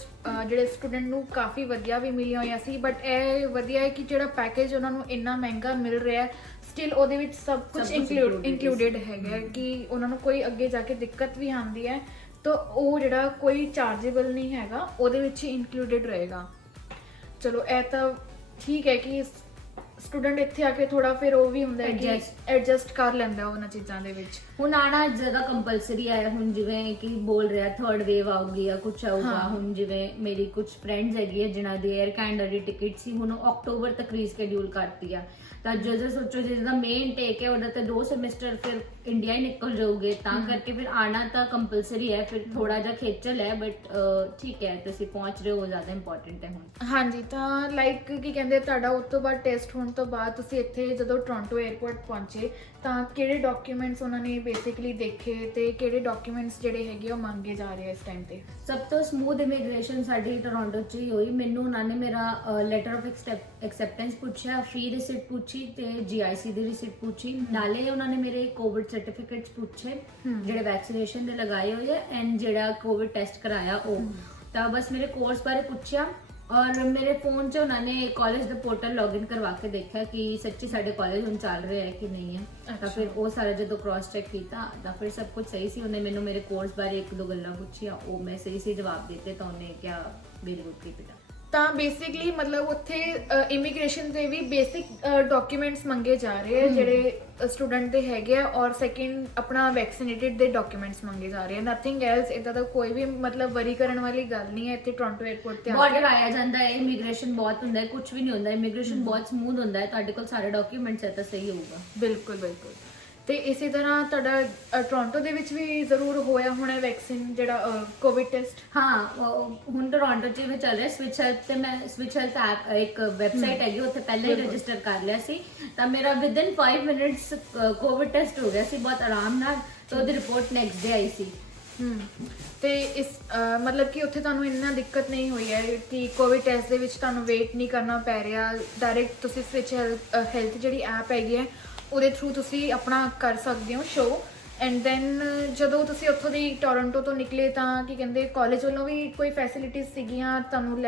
ਜਿਹੜੇ ਸਟੂਡੈਂਟ ਨੂੰ ਕਾਫੀ ਵਧੀਆ ਵੀ ਮਿਲੀਆਂ ਹੋਈਆਂ ਸੀ, ਬਟ ਇਹ ਵਧੀਆ ਹੈ ਕਿ ਜਿਹੜਾ ਪੈਕੇਜ ਉਹਨਾਂ ਨੂੰ ਇੰਨਾ ਮਹਿੰਗਾ ਮਿਲ ਰਿਹਾ ਹੈ ਸਟਿਲ ਉਹਦੇ ਵਿੱਚ ਸਭ ਕੁਝ ਇਨਕਲੂਡਡ ਹੈਗਾ ਕਿ ਉਹਨਾਂ ਨੂੰ ਕੋਈ ਅੱਗੇ ਜਾ ਕੇ ਦਿੱਕਤ ਵੀ ਆਉਂਦੀ ਹੈ ਤਾਂ ਉਹ ਜਿਹੜਾ ਕੋਈ ਚਾਰਜੇਬਲ ਨਹੀਂ ਹੈਗਾ, ਉਹਦੇ ਵਿੱਚ ਹੀ ਇਨਕਲੂਡਡ ਰਹੇਗਾ। ਚਲੋ ਇਹ ਤਾਂ ਠੀਕ ਹੈ ਕਿ ਸਟੂਡੈਂਟ ਇੱਥੇ ਆ ਕੇ ਥੋੜਾ ਫਿਰ ਉਹ ਵੀ ਹੁੰਦਾ ਹੈ ਕਿ ਐਡਜਸਟ ਕਰ ਲੈਂਦਾ ਉਹਨਾਂ ਚੀਜ਼ਾਂ ਦੇ ਵਿੱਚ। ਹੁਣ ਆਣਾ ਜ਼ਿਆਦਾ ਕੰਪਲਸਰੀ ਹੈ। ਹੁਣ ਜਿਵੇਂ ਕਿ ਬੋਲ ਰਿਹਾ ਥਰਡ ਵੇਵ ਆਊਗੀ ਜਾਂ ਕੁਝ ਆਊਗਾ। ਹੁਣ ਜਿਵੇਂ ਮੇਰੀ ਕੁਝ ਫਰੈਂਡਸ ਹੈਗੀ ਹੈ ਜਿਨ੍ਹਾਂ ਦੀ 에ਅਰ ਕੈਨੇਡਾ ਦੀ ਟਿਕਟ ਸੀ, ਹੁਣ ਅਕਤੂਬਰ ਤੱਕ ਰੀਸ਼ਡਿਊਲ ਕਰਤੀ ਆ। ਤਾਂ ਜਦੋਂ ਸੋਚੋ ਜਿਹਦਾ ਮੇਨ ਟੇਕ ਹੈ ਉਹਦਾ ਤੇ 2 ਸੈਮੈਸਟਰ ਫਿਰ ਇੰਡੀਆ ਹੀ ਨਿਕਲ ਜਾਓਗੇ, ਤਾਂ ਕਰਕੇ ਫਿਰ ਆਣਾ ਤਾਂ ਕੰਪਲਸਰੀ ਹੈ। ਫਿਰ ਥੋੜਾ ਜਿਹਾ ਖੇਚਲ ਹੈ ਬਟ ਠੀਕ ਹੈ, ਤੁਸੀਂ ਪਹੁੰਚ ਰਹੇ ਹੋ, ਜ਼ਿਆਦਾ ਇੰਪੋਰਟੈਂਟ ਹੈ ਹੁਣ। ਹਾਂਜੀ, ਤਾਂ ਲਾਈਕ ਕੀ ਕਹਿੰਦੇ ਤੁਹਾਡਾ ਉਸ ਤੋਂ ਬਾਅਦ ਟੈਸਟ ਹੋਣ ਤੋਂ ਬਾਅਦ ਤੁਸੀਂ ਇੱਥੇ ਜਦੋਂ ਟੋਰਾਂਟੋ 에ਅਰਪੋਰਟ ਪਹੁੰਚੇ ਤਾਂ ਕਿਹੜੇ ਡਾਕੂਮੈਂਟਸ ਉਹਨਾਂ ਨੇ ਬੇਸਿਕਲੀ ਦੇਖੇ ਤੇ ਕਿਹੜੇ ਡਾਕੂਮੈਂਟਸ ਜਿਹੜੇ ਹੈਗੇ ਉਹ ਮੰਗੇ ਜਾ ਰਹੇ ਇਸ ਟਾਈਮ ਤੇ? ਸਭ ਤੋਂ ਸਮੂਥ ਇਮੀਗ੍ਰੇਸ਼ਨ ਸਾਡੀ ਟੋਰਾਂਟੋ 'ਚ ਹੀ ਹੋਈ। ਮੈਨੂੰ ਉਹਨਾਂ ਨੇ ਮੇਰਾ ਲੈਟਰ ਆਫ ਐਕਸੈਪਟੈਂਸ ਪੁੱਛਿਆ, ਫੀ ਰਿਸਿਟ ਪੁੱਛੀ ਤੇ GIC ਦੀ ਰਿਸਿਟ ਪੁੱਛੀ। ਨਾਲੇ ਉਹਨਾਂ ਨੇ ਮੇਰੇ ਕੋਵਿਡ ਸਰਟੀਫਿਕੇਟਸ ਪੁੱਛੇ ਜਿਹੜੇ ਵੈਕਸੀਨੇਸ਼ਨ ਦੇ ਲਗਾਏ ਹੋਏ ਆ ਐਂਡ ਜਿਹੜਾ ਕੋਵਿਡ ਟੈਸਟ ਕਰਾਇਆ ਉਹ। ਤਾਂ ਬਸ ਮੇਰੇ ਕੋਰਸ ਬਾਰੇ ਪੁੱਛਿਆ ਔਰ ਮੇਰੇ ਫੋਨ 'ਚ ਉਹਨਾਂ ਨੇ ਕਾਲਜ ਦਾ ਪੋਰਟਲ ਲੌਗਇਨ ਕਰਵਾ ਕੇ ਦੇਖਿਆ ਕਿ ਸੱਚੀ ਸਾਡੇ ਕਾਲਜ ਹੁਣ ਚੱਲ ਰਿਹਾ ਹੈ ਕਿ ਨਹੀਂ ਹੈ। ਤਾਂ ਫਿਰ ਉਹ ਸਾਰਾ ਜਦੋਂ ਕ੍ਰਾਸ ਚੈੱਕ ਕੀਤਾ ਤਾਂ ਫਿਰ ਸਭ ਕੁਝ ਸਹੀ ਸੀ। ਉਹਨੇ ਮੈਨੂੰ ਮੇਰੇ ਕੋਰਸ ਬਾਰੇ 1-2 ਗੱਲਾਂ ਪੁੱਛੀਆਂ, ਉਹ ਮੈਂ ਸਹੀ ਜਵਾਬ ਦਿੱਤੇ ਤਾਂ ਉਹਨੇ ਕਿਹਾ very good keep it up. ਤਾਂ ਬੇਸਿਕਲੀ ਮਤਲਬ ਉੱਥੇ ਇਮੀਗ੍ਰੇਸ਼ਨ ਦੇ ਵੀ ਬੇਸਿਕ ਡਾਕੂਮੈਂਟਸ ਮੰਗੇ ਜਾ ਰਹੇ ਆ ਜਿਹੜੇ ਸਟੂਡੈਂਟ ਦੇ ਹੈਗੇ ਆ, ਔਰ ਸੈਕਿੰਡ ਆਪਣਾ ਵੈਕਸੀਨੇਟਡ ਦੇ ਡਾਕੂਮੈਂਟਸ ਮੰਗੇ ਜਾ ਰਹੇ ਆ, ਨਥਿੰਗ ਐਲਸ। ਇਦਾਂ ਦਾ ਕੋਈ ਵੀ ਮਤਲਬ ਵਰੀ ਕਰਨ ਵਾਲੀ ਗੱਲ ਨਹੀਂ ਹੈ ਇੱਥੇ ਟੋਰਾਂਟੋ 에ਅਰਪੋਰਟ ਤੇ। ਬਾਰਡਰ ਆਇਆ ਜਾਂਦਾ ਹੈ, ਇਮੀਗ੍ਰੇਸ਼ਨ ਬਹੁਤ ਹੁੰਦਾ ਹੈ, ਕੁਝ ਵੀ ਨਹੀਂ ਹੁੰਦਾ, ਇਮੀਗ੍ਰੇਸ਼ਨ ਬਹੁਤ ਸਮੂਥ ਹੁੰਦਾ ਹੈ। ਤੁਹਾਡੇ ਕੋਲ ਸਾਰੇ ਡਾਕੂਮੈਂਟਸ ਹੈ ਤਾਂ ਸਹੀ ਹੋਊਗਾ। ਬਿਲਕੁਲ ਬਿਲਕੁਲ। ਤੇ ਇਸੇ ਤਰ੍ਹਾਂ ਤੁਹਾਡਾ ਟੋਰਾਂਟੋ ਦੇ ਵਿੱਚ ਵੀ ਜ਼ਰੂਰ ਹੋਇਆ ਹੋਣਾ ਵੈਕਸੀਨ ਜਿਹੜਾ ਕੋਵਿਡ ਟੈਸਟ। ਹਾਂ ਹੁਣ ਟੋਰਾਂਟੋ 'ਚ ਵੀ ਚੱਲ ਰਿਹਾ ਸਵਿਚ ਹੈਲਥ ਤੇ ਮੈਂ ਸਵਿਚ ਹੈਲਥ ਐਪ ਇੱਕ ਵੈਬਸਾਈਟ ਹੈਗੀ ਉੱਥੇ ਪਹਿਲਾਂ ਹੀ ਰਜਿਸਟਰ ਕਰ ਲਿਆ ਸੀ ਤਾਂ ਮੇਰਾ ਵਿਦਿਨ 5 ਮਿੰਟਸ ਕੋਵਿਡ ਟੈਸਟ ਹੋ ਗਿਆ ਸੀ ਬਹੁਤ ਆਰਾਮ ਨਾਲ ਤੇ ਉਹਦੀ ਰਿਪੋਰਟ ਨੈਕਸਟ ਡੇ ਆਈ ਸੀ। ਤੇ ਇਸ ਮਤਲਬ ਕਿ ਉੱਥੇ ਤੁਹਾਨੂੰ ਇੰਨਾ ਦਿੱਕਤ ਨਹੀਂ ਹੋਈ ਹੈ ਕਿ ਕੋਵਿਡ ਟੈਸਟ ਦੇ ਵਿੱਚ ਤੁਹਾਨੂੰ ਵੇਟ ਨਹੀਂ ਕਰਨਾ ਪੈ ਰਿਹਾ, ਡਾਇਰੈਕਟ ਤੁਸੀਂ ਸਵਿਚ ਹੈਲਥ ਜਿਹੜੀ ਐਪ ਹੈਗੀ ਹੈ ਉਹਦੇ ਥਰੂ ਤੁਸੀਂ ਆਪਣਾ ਕਰ ਸਕਦੇ ਹੋ ਸ਼ੋ। ਐਂਡ ਦੈਨ ਜਦੋਂ ਤੁਸੀਂ ਉੱਥੋਂ ਦੀ ਟੋਰਾਂਟੋ ਤੋਂ ਨਿਕਲੇ ਤਾਂ ਕੀ ਕਹਿੰਦੇ ਕਾਲਜ ਵੱਲੋਂ ਵੀ ਕੋਈ ਫੈਸਿਲਿਟੀਜ਼ ਸੀਗੀਆਂ ਤੁਹਾਨੂੰ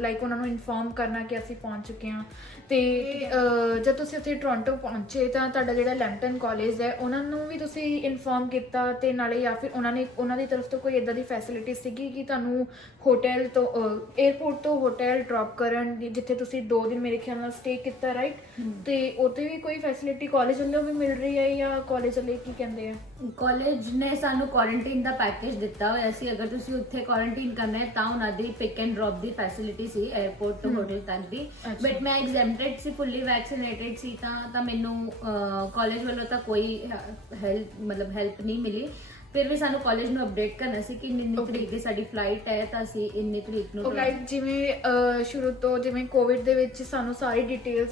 ਲਾਈਕ ਉਹਨਾਂ ਨੂੰ ਇਨਫੋਰਮ ਕਰਨਾ ਕਿ ਅਸੀਂ ਪਹੁੰਚ ਚੁੱਕੇ ਹਾਂ? ਤੇ ਜਦ ਤੁਸੀਂ ਉੱਥੇ ਟੋਰਾਂਟੋ ਪਹੁੰਚੇ ਤਾਂ ਤੁਹਾਡਾ ਜਿਹੜਾ ਲੈਂਪਟਨ ਕਾਲਜ ਹੈ ਉਹਨਾਂ ਨੂੰ ਵੀ ਤੁਸੀਂ ਇਨਫੋਰਮ ਕੀਤਾ ਤੇ ਨਾਲੇ ਜਾਂ ਫਿਰ ਉਹਨਾਂ ਦੀ ਤਰਫ ਤੋਂ ਕੋਈ ਇਦਾਂ ਦੀ ਫੈਸਿਲਿਟੀ ਸੀਗੀ ਕਿ ਤੁਹਾਨੂੰ ਹੋਟਲ ਤੋਂ 에ਅਰਪੋਰਟ ਤੋਂ ਹੋਟਲ ਡ੍ਰੌਪ ਕਰਨ ਦੀ, ਜਿੱਥੇ ਤੁਸੀਂ 2 ਦਿਨ ਮੇਰੇ ਖਿਆਲ ਨਾਲ ਸਟੇ ਕੀਤਾ ਰਾਈਟ? ਤੇ ਉੱਥੇ ਵੀ ਕੋਈ ਫੈਸਿਲਿਟੀ ਕਾਲਜ ਵੱਲੋਂ ਵੀ ਮਿਲ ਰਹੀ ਹੈ ਜਾਂ ਕਾਲਜ ਵਾਲੇ ਕੀ ਕਹਿੰਦੇ ਆ? ਕਾਲਜ ਨੇ ਸਾਨੂੰ ਕੁਆਰੰਟਾਈਨ ਦਾ ਪੈਕੇਜ ਦਿੱਤਾ ਹੋਇਆ ਸੀ, ਅਗਰ ਤੁਸੀਂ ਉੱਥੇ ਕੁਆਰੰਟਾਈਨ ਕਰਨਾ ਹੈ ਤਾਂ ਉਹਨਾਂ ਦੀ pick and drop the facility C airport ਤੋਂ ਹੋਟਲ ਤੱਕ ਦੀ। ਬਟ ਮੈਂ ਐਗਜ਼ੈਂਪਟਡ ਸੀ, ਫੁੱਲੀ ਵੈਕਸੀਨੇਟਡ ਸੀ ਤਾਂ ਮੈਨੂੰ ਕਾਲਜ ਵੱਲੋਂ ਤਾਂ ਕੋਈ ਹੈਲਪ ਨਹੀਂ ਮਿਲੀ। ਫਿਰ ਵੀ ਸਾਨੂੰ ਕਾਲਜ ਨੂੰ ਅਪਡੇਟ ਕਰਨਾ ਸੀ ਕਿ ਇੰਨੀ ਤਰੀਕ ਦੀ ਸਾਡੀ ਫਲਾਈਟ ਹੈ ਤਾਂ ਅਸੀਂ ਇੰਨੀ ਤਰੀਕ ਨੂੰ ਲਾਈਕ ਜਿਵੇਂ ਸ਼ੁਰੂ ਤੋਂ ਜਿਵੇਂ ਕੋਵਿਡ ਦੇ ਵਿੱਚ ਸਾਨੂੰ ਸਾਰੀ ਡਿਟੇਲਸ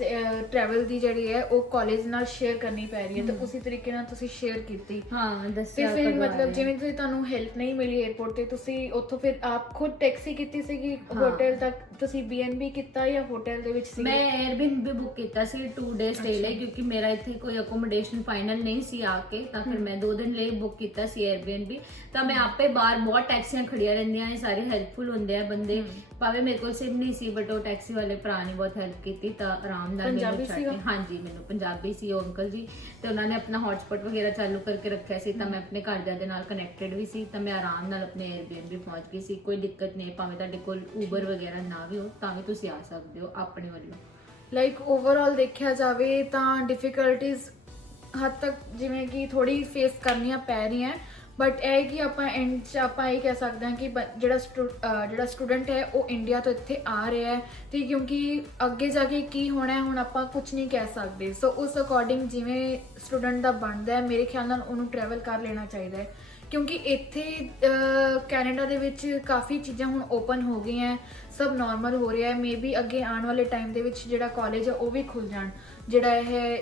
ਟਰੈਵਲ ਦੀ ਜਿਹੜੀ ਹੈ ਉਹ ਕਾਲਜ ਨਾਲ ਸ਼ੇਅਰ ਕਰਨੀ ਪੈ ਰਹੀ ਹੈ ਤਾਂ ਉਸੇ ਤਰੀਕੇ ਨਾਲ ਤੁਸੀਂ ਸ਼ੇਅਰ ਕੀਤੀ। ਹਾਂ ਦੱਸਿਆ। ਤੇ ਫਿਰ ਮਤਲਬ ਜਿਵੇਂ ਕਿ ਤੁਹਾਨੂੰ ਹੈਲਪ ਨਹੀਂ ਮਿਲੀ 에ਅਰਪੋਰਟ ਤੇ, ਤੁਸੀਂ ਉੱਥੋਂ ਫਿਰ ਆਪ ਖੁਦ ਟੈਕਸੀ ਕੀਤੀ ਸੀਗੀ ਹੋਟਲ ਤੱਕ? ਤੁਸੀਂ BNB ਕੀਤਾ ਜਾਂ ਹੋਟਲ ਦੇ ਵਿੱਚ ਸੀ? ਮੈਂ Airbnb ਬੁੱਕ ਕੀਤਾ ਸੀ 2 ਡੇ ਸਟੇ ਲਈ ਕਿਉਂਕਿ ਮੇਰਾ ਇੱਥੇ ਕੋਈ ਅਕੋਮੋਡੇਸ਼ਨ ਫਾਈਨਲ ਨਹੀਂ ਸੀ ਆ ਕੇ, ਤਾਂ ਫਿਰ ਮੈਂ 2 ਦਿਨ ਲਈ ਬੁੱਕ ਕੀਤਾ ਸੀ Airbnb। ਤਾਂ ਮੈਂ ਆਪੇ ਬਾਹਰ ਬਹੁਤ ਟੈਕਸੀਆਂ ਖੜੀਆਂ ਰਹਿੰਦੀਆਂ ਨੇ, ਸਾਰੇ ਹੈਲਪਫੁਲ ਹੁੰਦੇ ਆ ਬੰਦੇ, ਭਾਵੇਂ ਮੇਰੇ ਕੋਲ ਸਿਮ ਨਹੀਂ ਸੀ ਬਟ ਉਹ ਟੈਕਸੀ ਵਾਲੇ ਭਰਾ ਨੇ ਬਹੁਤ ਹੈਲਪ ਕੀਤੀ ਤਾਂ ਆਰਾਮ ਨਾਲ ਮੈਨੂੰ ਛੱਡ ਕੇ। ਹਾਂਜੀ ਮੈਨੂੰ ਪੰਜਾਬੀ ਸੀ ਉਹ ਅੰਕਲ ਜੀ ਤੇ ਉਹਨਾਂ ਨੇ ਆਪਣਾ ਹੌਟਸਪੌਟ ਵਗੈਰਾ ਚਾਲੂ ਕਰਕੇ ਰੱਖਿਆ ਸੀ ਤਾਂ ਮੈਂ ਆਪਣੇ ਘਰਦਿਆਂ ਦੇ ਨਾਲ ਕਨੈਕਟਡ ਵੀ ਸੀ ਤਾਂ ਮੈਂ ਆਰਾਮ ਨਾਲ ਆਪਣੇ Airbnb ਪਹੁੰਚ ਗਈ ਸੀ। ਕੋਈ ਦਿੱਕਤ ਨਹੀਂ, ਭਾਵੇਂ ਤੁਹਾਡੇ ਕੋਲ Uber ਵਗੈਰਾ ਨਾ ਵੀ ਹੋ ਤਾਂ ਵੀ ਤੁਸੀਂ ਆ ਸਕਦੇ ਹੋ ਆਪਣੇ ਵੱਲੋਂ। ਲਾਈਕ ਓਵਰਆਲ ਦੇਖਿਆ ਜਾਵੇ ਤਾਂ ਡਿਫਿਕਲਟੀਜ਼ ਹੱਦ ਤੱਕ ਜਿਵੇਂ ਕਿ ਥੋੜੀ ਫੇਸ ਕਰਨੀਆਂ ਪੈ ਰਹੀਆਂ, ਬਟ ਇਹ ਕਿ ਆਪਾਂ ਐਂਡ 'ਚ ਆਪਾਂ ਇਹ ਕਹਿ ਸਕਦੇ ਹਾਂ ਕਿ ਜਿਹੜਾ ਸਟੂਡੈਂਟ ਹੈ ਉਹ ਇੰਡੀਆ ਤੋਂ ਇੱਥੇ ਆ ਰਿਹਾ ਹੈ ਤੇ ਕਿਉਂਕਿ ਅੱਗੇ ਜਾ ਕੇ ਕੀ ਹੋਣਾ ਹੁਣ ਆਪਾਂ ਕੁਝ ਨਹੀਂ ਕਹਿ ਸਕਦੇ। ਸੋ ਉਸ ਅਕੋਰਡਿੰਗ ਜਿਵੇਂ ਸਟੂਡੈਂਟ ਦਾ ਬਣਦਾ ਹੈ ਮੇਰੇ ਖਿਆਲ ਨਾਲ ਉਹਨੂੰ ਟਰੈਵਲ ਕਰ ਲੈਣਾ ਚਾਹੀਦਾ ਹੈ ਕਿਉਂਕਿ ਇੱਥੇ ਕੈਨੇਡਾ ਦੇ ਵਿੱਚ ਕਾਫੀ ਚੀਜ਼ਾਂ ਹੁਣ ਓਪਨ ਹੋ ਗਈਆਂ, ਸਭ ਨਾਰਮਲ ਹੋ ਰਿਹਾ ਹੈ। ਮੇਬੀ ਅੱਗੇ ਆਉਣ ਵਾਲੇ ਟਾਈਮ ਦੇ ਵਿੱਚ ਜਿਹੜਾ ਕਾਲਜ ਹੈ ਉਹ ਵੀ ਖੁੱਲ ਜਾਣ, ਜਿਹੜਾ ਇਹ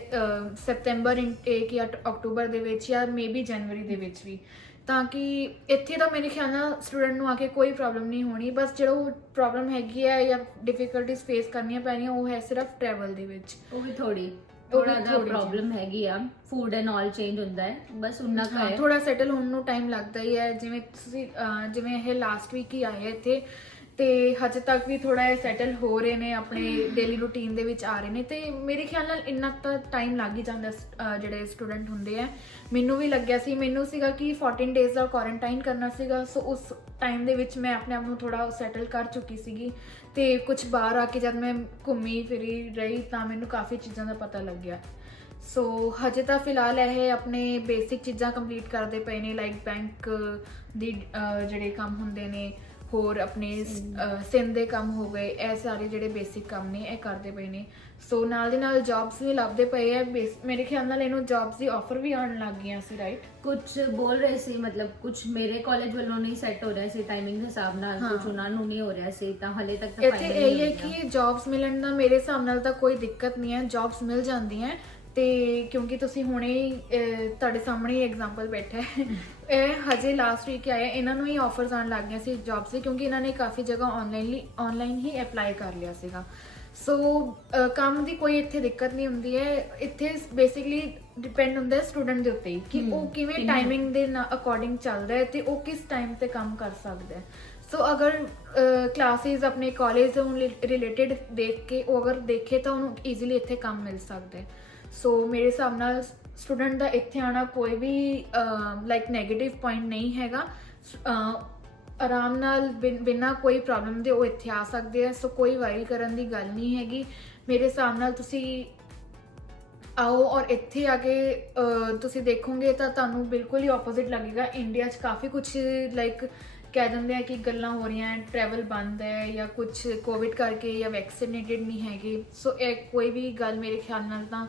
ਸੈਪਟੈਂਬਰ ਇਨਟੇਕ ਜਾਂ ਅਕਤੂਬਰ ਦੇ ਵਿੱਚ ਜਾਂ ਮੇਬੀ ਜਨਵਰੀ ਦੇ ਵਿੱਚ ਵੀ, ਤਾਂ ਕਿ ਇੱਥੇ ਤਾਂ ਮੇਰੇ ਖਿਆਲ ਨਾਲ ਸਟੂਡੈਂਟ ਨੂੰ ਆ ਕੇ ਕੋਈ ਪ੍ਰੋਬਲਮ ਨਹੀਂ ਹੋਣੀ। ਬਸ ਜਿਹੜਾ ਉਹ ਪ੍ਰੋਬਲਮ ਹੈਗੀ ਹੈ ਜਾਂ ਡਿਫਿਕਲਟੀਜ਼ ਫੇਸ ਕਰਨੀਆਂ ਪੈਣੀਆਂ ਉਹ ਹੈ ਸਿਰਫ ਟਰੈਵਲ ਦੇ ਵਿੱਚ। ਉਹ ਵੀ ਥੋੜਾ ਜਿਹਾ ਪ੍ਰੋਬਲਮ ਹੈਗੀ ਆ, ਫੂਡ ਐਂਡ ਆਲ ਚੇਂਜ ਹੁੰਦਾ ਹੈ, ਬਸ ਉਨਾ ਕੁ ਹੈ। ਥੋੜਾ ਸੈਟਲ ਹੋਣ ਨੂੰ ਟਾਈਮ ਲੱਗਦਾ ਹੀ ਹੈ। ਜਿਵੇਂ ਤੁਸੀਂ ਜਿਵੇਂ ਇਹ ਲਾਸਟ ਵੀਕ ਹੀ ਆਏ ਇੱਥੇ ਤੇ ਹਜੇ ਤੱਕ ਵੀ ਥੋੜਾ ਜਿਹਾ ਸੈਟਲ ਹੋ ਰਹੇ ਨੇ, ਆਪਣੇ ਡੇਲੀ ਰੂਟੀਨ ਦੇ ਵਿੱਚ ਆ ਰਹੇ ਨੇ ਤੇ ਮੇਰੇ ਖਿਆਲ ਨਾਲ ਇੰਨਾ ਤਾਂ ਟਾਈਮ ਲੱਗ ਹੀ ਜਾਂਦਾ ਜਿਹੜੇ ਸਟੂਡੈਂਟ ਹੁੰਦੇ ਆ। ਮੈਨੂੰ ਵੀ ਲੱਗਿਆ ਸੀ, ਮੈਨੂੰ ਸੀਗਾ ਕਿ 14 ਡੇਜ਼ ਦਾ ਕੁਆਰੰਟਾਈਨ ਕਰਨਾ ਸੀਗਾ। ਸੋ ਉਸ ਟਾਈਮ ਦੇ ਵਿੱਚ ਮੈਂ ਆਪਣੇ ਆਪ ਨੂੰ ਥੋੜਾ ਸੈਟਲ ਕਰ ਚੁੱਕੀ ਸੀਗੀ ਤੇ ਕੁਝ ਬਾਹਰ ਆ ਕੇ ਜਦ ਮੈਂ ਘੁੰਮੀ ਫਿਰੀ ਰਹੀ ਤਾਂ ਮੈਨੂੰ ਕਾਫੀ ਚੀਜ਼ਾਂ ਦਾ ਪਤਾ ਲੱਗਿਆ। ਸੋ ਹਜੇ ਤਾਂ ਫਿਲਹਾਲ ਇਹ ਆਪਣੇ ਬੇਸਿਕ ਚੀਜ਼ਾਂ ਕੰਪਲੀਟ ਕਰਦੇ ਪਏ ਨੇ, ਲਾਈਕ ਬੈਂਕ ਦੀ ਜਿਹੜੇ ਕੰਮ ਹੁੰਦੇ ਨੇ, ਹੋਰ ਆਪਣੇ ਸਿਮ ਦੇ ਕੰਮ ਹੋ ਗਏ, ਇਹ ਸਾਰੇ ਜਿਹੜੇ ਬੇਸਿਕ ਕੰਮ ਨੇ ਇਹ ਕਰਦੇ ਪਏ ਨੇ। ਸੋ ਨਾਲ ਦੇ ਨਾਲ ਜੌਬਸ ਵੀ ਲੱਭਦੇ ਪਏ ਆ। ਮੇਰੇ ਖਿਆਲ ਨਾਲ ਇਹਨੂੰ ਜੌਬਸ ਦੀ ਆਫਰ ਵੀ ਆਉਣ ਲੱਗ ਗਈਆਂ ਸੀ ਰਾਈਟ? ਕੁਝ ਬੋਲ ਰਹੇ ਸੀ, ਮਤਲਬ ਕੁਝ ਮੇਰੇ ਕਾਲਜ ਵੱਲੋਂ ਨਹੀਂ ਸੈੱਟ ਹੋ ਰਿਹਾ ਸੀ ਟਾਈਮਿੰਗ ਦੇ ਹਿਸਾਬ ਨਾਲ, ਕੁਝ ਉਹਨਾਂ ਨੂੰ ਨਹੀਂ ਹੋ ਰਿਹਾ ਸੀ ਤਾਂ ਹਲੇ ਤੱਕ ਤਾਂ ਇੱਥੇ ਇਹ ਹੈ ਕਿ ਜੌਬਸ ਮਿਲਣ ਦਾ ਮੇਰੇ ਹਿਸਾਬ ਨਾਲ ਤਾਂ ਕੋਈ ਦਿੱਕਤ ਨਹੀਂ ਹੈ, ਜੌਬਸ ਮਿਲ ਜਾਂਦੀਆਂ ਤੇ ਕਿਉਂਕਿ ਤੁਸੀਂ ਹੁਣੇ ਤੁਹਾਡੇ ਸਾਹਮਣੇ ਹੀ ਐਗਜ਼ਾਮਪਲ ਬੈਠਾ ਹੈ, ਇਹ ਹਜੇ ਲਾਸਟ ਵੀਕ ਆਇਆ, ਇਹਨਾਂ ਨੂੰ ਹੀ ਆਫਰਸ ਆਉਣ ਲੱਗ ਗਈਆਂ ਸੀ ਜੌਬਸ ਦੀ ਕਿਉਂਕਿ ਇਹਨਾਂ ਨੇ ਕਾਫੀ ਜਗ੍ਹਾ ਆਨਲਾਈਨ ਹੀ ਅਪਲਾਈ ਕਰ ਲਿਆ ਸੀਗਾ। ਸੋ ਕੰਮ ਦੀ ਕੋਈ ਇੱਥੇ ਦਿੱਕਤ ਨਹੀਂ ਹੁੰਦੀ ਹੈ। ਇੱਥੇ ਬੇਸਿਕਲੀ ਡਿਪੈਂਡ ਹੁੰਦਾ ਹੈ ਸਟੂਡੈਂਟ ਦੇ ਉੱਤੇ ਕਿ ਉਹ ਕਿਵੇਂ ਟਾਈਮਿੰਗ ਦੇ ਅਕੋਰਡਿੰਗ ਚੱਲਦਾ ਹੈ ਤੇ ਉਹ ਕਿਸ ਟਾਈਮ ਤੇ ਕੰਮ ਕਰ ਸਕਦਾ ਹੈ। ਸੋ ਅਗਰ ਕਲਾਸਿਸ ਆਪਣੇ ਕਾਲਜ ਤੋਂ ਰਿਲੇਟਡ ਦੇਖ ਕੇ ਉਹ ਅਗਰ ਦੇਖੇ ਤਾਂ ਉਹਨੂੰ ਈਜ਼ੀਲੀ ਇੱਥੇ ਕੰਮ ਮਿਲ ਸਕਦਾ ਹੈ। ਸੋ ਮੇਰੇ ਹਿਸਾਬ ਨਾਲ ਸਟੂਡੈਂਟ ਦਾ ਇੱਥੇ ਆਉਣਾ ਕੋਈ ਵੀ ਲਾਈਕ ਨੈਗੇਟਿਵ ਪੁਆਇੰਟ ਨਹੀਂ ਹੈਗਾ। ਆਰਾਮ ਨਾਲ ਬਿਨਾਂ ਕੋਈ ਪ੍ਰੋਬਲਮ ਦੇ ਉਹ ਇੱਥੇ ਆ ਸਕਦੇ ਆ। ਸੋ ਕੋਈ ਵਰੀ ਕਰਨ ਦੀ ਗੱਲ ਨਹੀਂ ਹੈਗੀ। ਮੇਰੇ ਹਿਸਾਬ ਨਾਲ ਤੁਸੀਂ ਆਓ ਔਰ ਇੱਥੇ ਆ ਕੇ ਤੁਸੀਂ ਦੇਖੋਗੇ ਤਾਂ ਤੁਹਾਨੂੰ ਬਿਲਕੁਲ ਹੀ ਆਪੋਜ਼ਿਟ ਲੱਗੇਗਾ। ਇੰਡੀਆ 'ਚ ਕਾਫੀ ਕੁਛ ਲਾਈਕ ਕਹਿ ਦਿੰਦੇ ਆ ਕਿ ਗੱਲਾਂ ਹੋ ਰਹੀਆਂ, ਟਰੈਵਲ ਬੰਦ ਹੈ ਜਾਂ ਕੁਛ ਕੋਵਿਡ ਕਰਕੇ ਜਾਂ ਵੈਕਸੀਨੇਟਡ ਨਹੀਂ ਹੈਗੇ। ਸੋ ਇਹ ਕੋਈ ਵੀ ਗੱਲ ਮੇਰੇ ਖਿਆਲ ਨਾਲ ਤਾਂ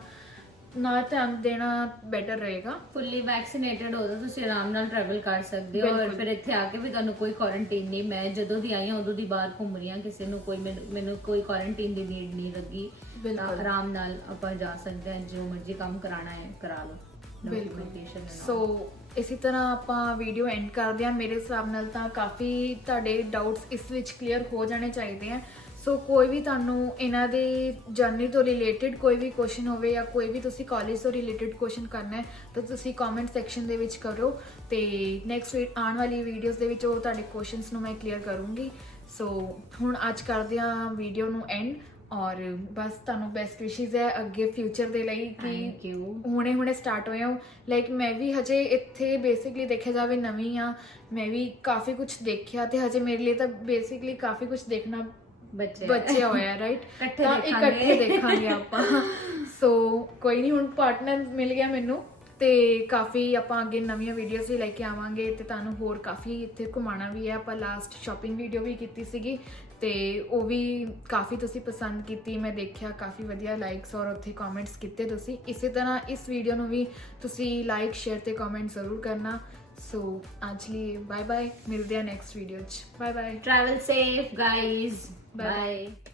ਨਾ ਧਿਆਨ ਦੇਣਾ ਬੈਟਰ ਰਹੇਗਾ। ਫੁੱਲੀ ਵੈਕਸੀਨੇਟਡ ਹੋ ਤਾਂ ਤੁਸੀਂ ਆਰਾਮ ਨਾਲ ਟਰੈਵਲ ਕਰ ਸਕਦੇ ਹੋ, ਔਰ ਬਿਲਕੁਲ। ਫਿਰ ਇੱਥੇ ਆ ਕੇ ਵੀ ਤੁਹਾਨੂੰ ਕੋਈ ਕੁਆਰੰਟਾਈਨ ਨਹੀਂ। ਮੈਂ ਜਦੋਂ ਦੀ ਆਈ ਹਾਂ ਉਦੋਂ ਦੀ ਬਾਹਰ ਘੁੰਮ ਰਹੀ ਹਾਂ, ਕਿਸੇ ਨੂੰ ਕੋਈ ਮੈਨੂੰ ਕੋਈ ਕੁਆਰੰਟਾਈਨ ਦੀ ਨੀਡ ਨਹੀਂ ਲੱਗੀ। ਤਾਂ ਬਿਲਕੁਲ। ਆਰਾਮ ਨਾਲ ਆਪਾਂ ਜਾ ਸਕਦੇ ਹਾਂ, ਜੋ ਮਰਜ਼ੀ ਕੰਮ ਕਰਾਉਣਾ ਹੈ ਕਰਾ ਲਓ। Documentation and all. ਸੋ ਇਸੇ ਤਰ੍ਹਾਂ ਆਪਾਂ ਵੀਡੀਓ ਐਂਡ ਕਰਦੇ ਹਾਂ। ਮੇਰੇ ਹਿਸਾਬ ਨਾਲ ਤਾਂ ਕਾਫੀ ਤੁਹਾਡੇ ਡਾਊਟਸ ਇਸ ਵਿੱਚ ਕਲੀਅਰ ਹੋ ਜਾਣੇ ਚਾਹੀਦੇ ਆ। ਸੋ ਕੋਈ ਵੀ ਤੁਹਾਨੂੰ ਇਹਨਾਂ ਦੇ ਜਰਨੀ ਤੋਂ ਰਿਲੇਟਡ ਕੋਈ ਵੀ ਕੁਐਸਚਨ ਹੋਵੇ ਜਾਂ ਕੋਈ ਵੀ ਤੁਸੀਂ ਕਾਲਜ ਤੋਂ ਰਿਲੇਟਡ ਕੁਐਸਚਨ ਕਰਨਾ ਹੈ ਤਾਂ ਤੁਸੀਂ ਕਮੈਂਟ ਸੈਕਸ਼ਨ ਦੇ ਵਿੱਚ ਕਰੋ, ਤੇ ਨੈਕਸਟ ਆਉਣ ਵਾਲੀ ਵੀਡੀਓਜ਼ ਦੇ ਵਿੱਚ ਉਹ ਤੁਹਾਡੇ ਕੁਐਸਚਨਸ ਨੂੰ ਮੈਂ ਕਲੀਅਰ ਕਰੂੰਗੀ। ਸੋ ਹੁਣ ਅੱਜ ਕਰਦੇ ਹਾਂ ਵੀਡੀਓ ਨੂੰ ਐਂਡ, ਔਰ ਬਸ ਤੁਹਾਨੂੰ ਬੈਸਟ ਵਿਸ਼ੇਸ ਹੈ ਅੱਗੇ ਫਿਊਚਰ ਦੇ ਲਈ Thank ਕਿ you. ਹੁਣੇ ਸਟਾਰਟ ਹੋਏ ਹੋ। ਲਾਈਕ ਮੈਂ ਵੀ ਹਜੇ ਇੱਥੇ ਬੇਸਿਕਲੀ ਦੇਖਿਆ ਜਾਵੇ ਨਵੀਂ ਆ, ਮੈਂ ਵੀ ਕਾਫੀ ਕੁਝ ਦੇਖਿਆ ਤੇ ਹਜੇ ਮੇਰੇ ਲਈ ਤਾਂ ਬੇਸਿਕਲੀ ਕਾਫੀ ਕੁਝ ਦੇਖਣਾ ਬਚਿਆ ਹੋਇਆ, ਰਾਈਟ? ਤਾਂ ਇਕੱਠੇ ਦੇਖਾਂਗੇ ਆਪਾਂ। ਸੋ ਕੋਈ ਨਹੀਂ, ਹੁਣ ਪਾਰਟਨਰ ਮਿਲ ਗਿਆ ਮੈਨੂੰ ਤੇ ਕਾਫੀ ਆਪਾਂ ਅੱਗੇ ਨਵੀਆਂ ਵੀਡੀਓਜ਼ ਵੀ ਲੈ ਕੇ ਆਵਾਂਗੇ ਤੇ ਤੁਹਾਨੂੰ ਹੋਰ ਕਾਫੀ ਇੱਥੇ ਘੁਮਾਉਣਾ ਵੀ ਹੈ। ਆਪਾਂ ਲਾਸਟ ਸ਼ਾਪਿੰਗ ਵੀਡੀਓ ਵੀ ਕੀਤੀ ਸੀਗੀ ਤੇ ਉਹ ਵੀ ਕਾਫੀ ਤੁਸੀਂ ਪਸੰਦ ਕੀਤੀ, ਮੈਂ ਦੇਖਿਆ ਕਾਫੀ ਵਧੀਆ ਲਾਈਕਸ ਔਰ ਉੱਥੇ ਕਮੈਂਟਸ ਕੀਤੇ ਤੁਸੀਂ। ਇਸੇ ਤਰ੍ਹਾਂ ਇਸ ਵੀਡੀਓ ਨੂੰ ਵੀ ਤੁਸੀਂ ਲਾਈਕ ਸ਼ੇਅਰ ਤੇ ਕਮੈਂਟ ਜ਼ਰੂਰ ਕਰਨਾ। ਸੋ ਅੱਜ ਲਈ ਬਾਏ ਬਾਏ, ਮਿਲਦੇ ਆ ਨੈਕਸਟ ਵੀਡੀਓ 'ਚ। Bye bye. Travel safe, guys. Bye. Bye.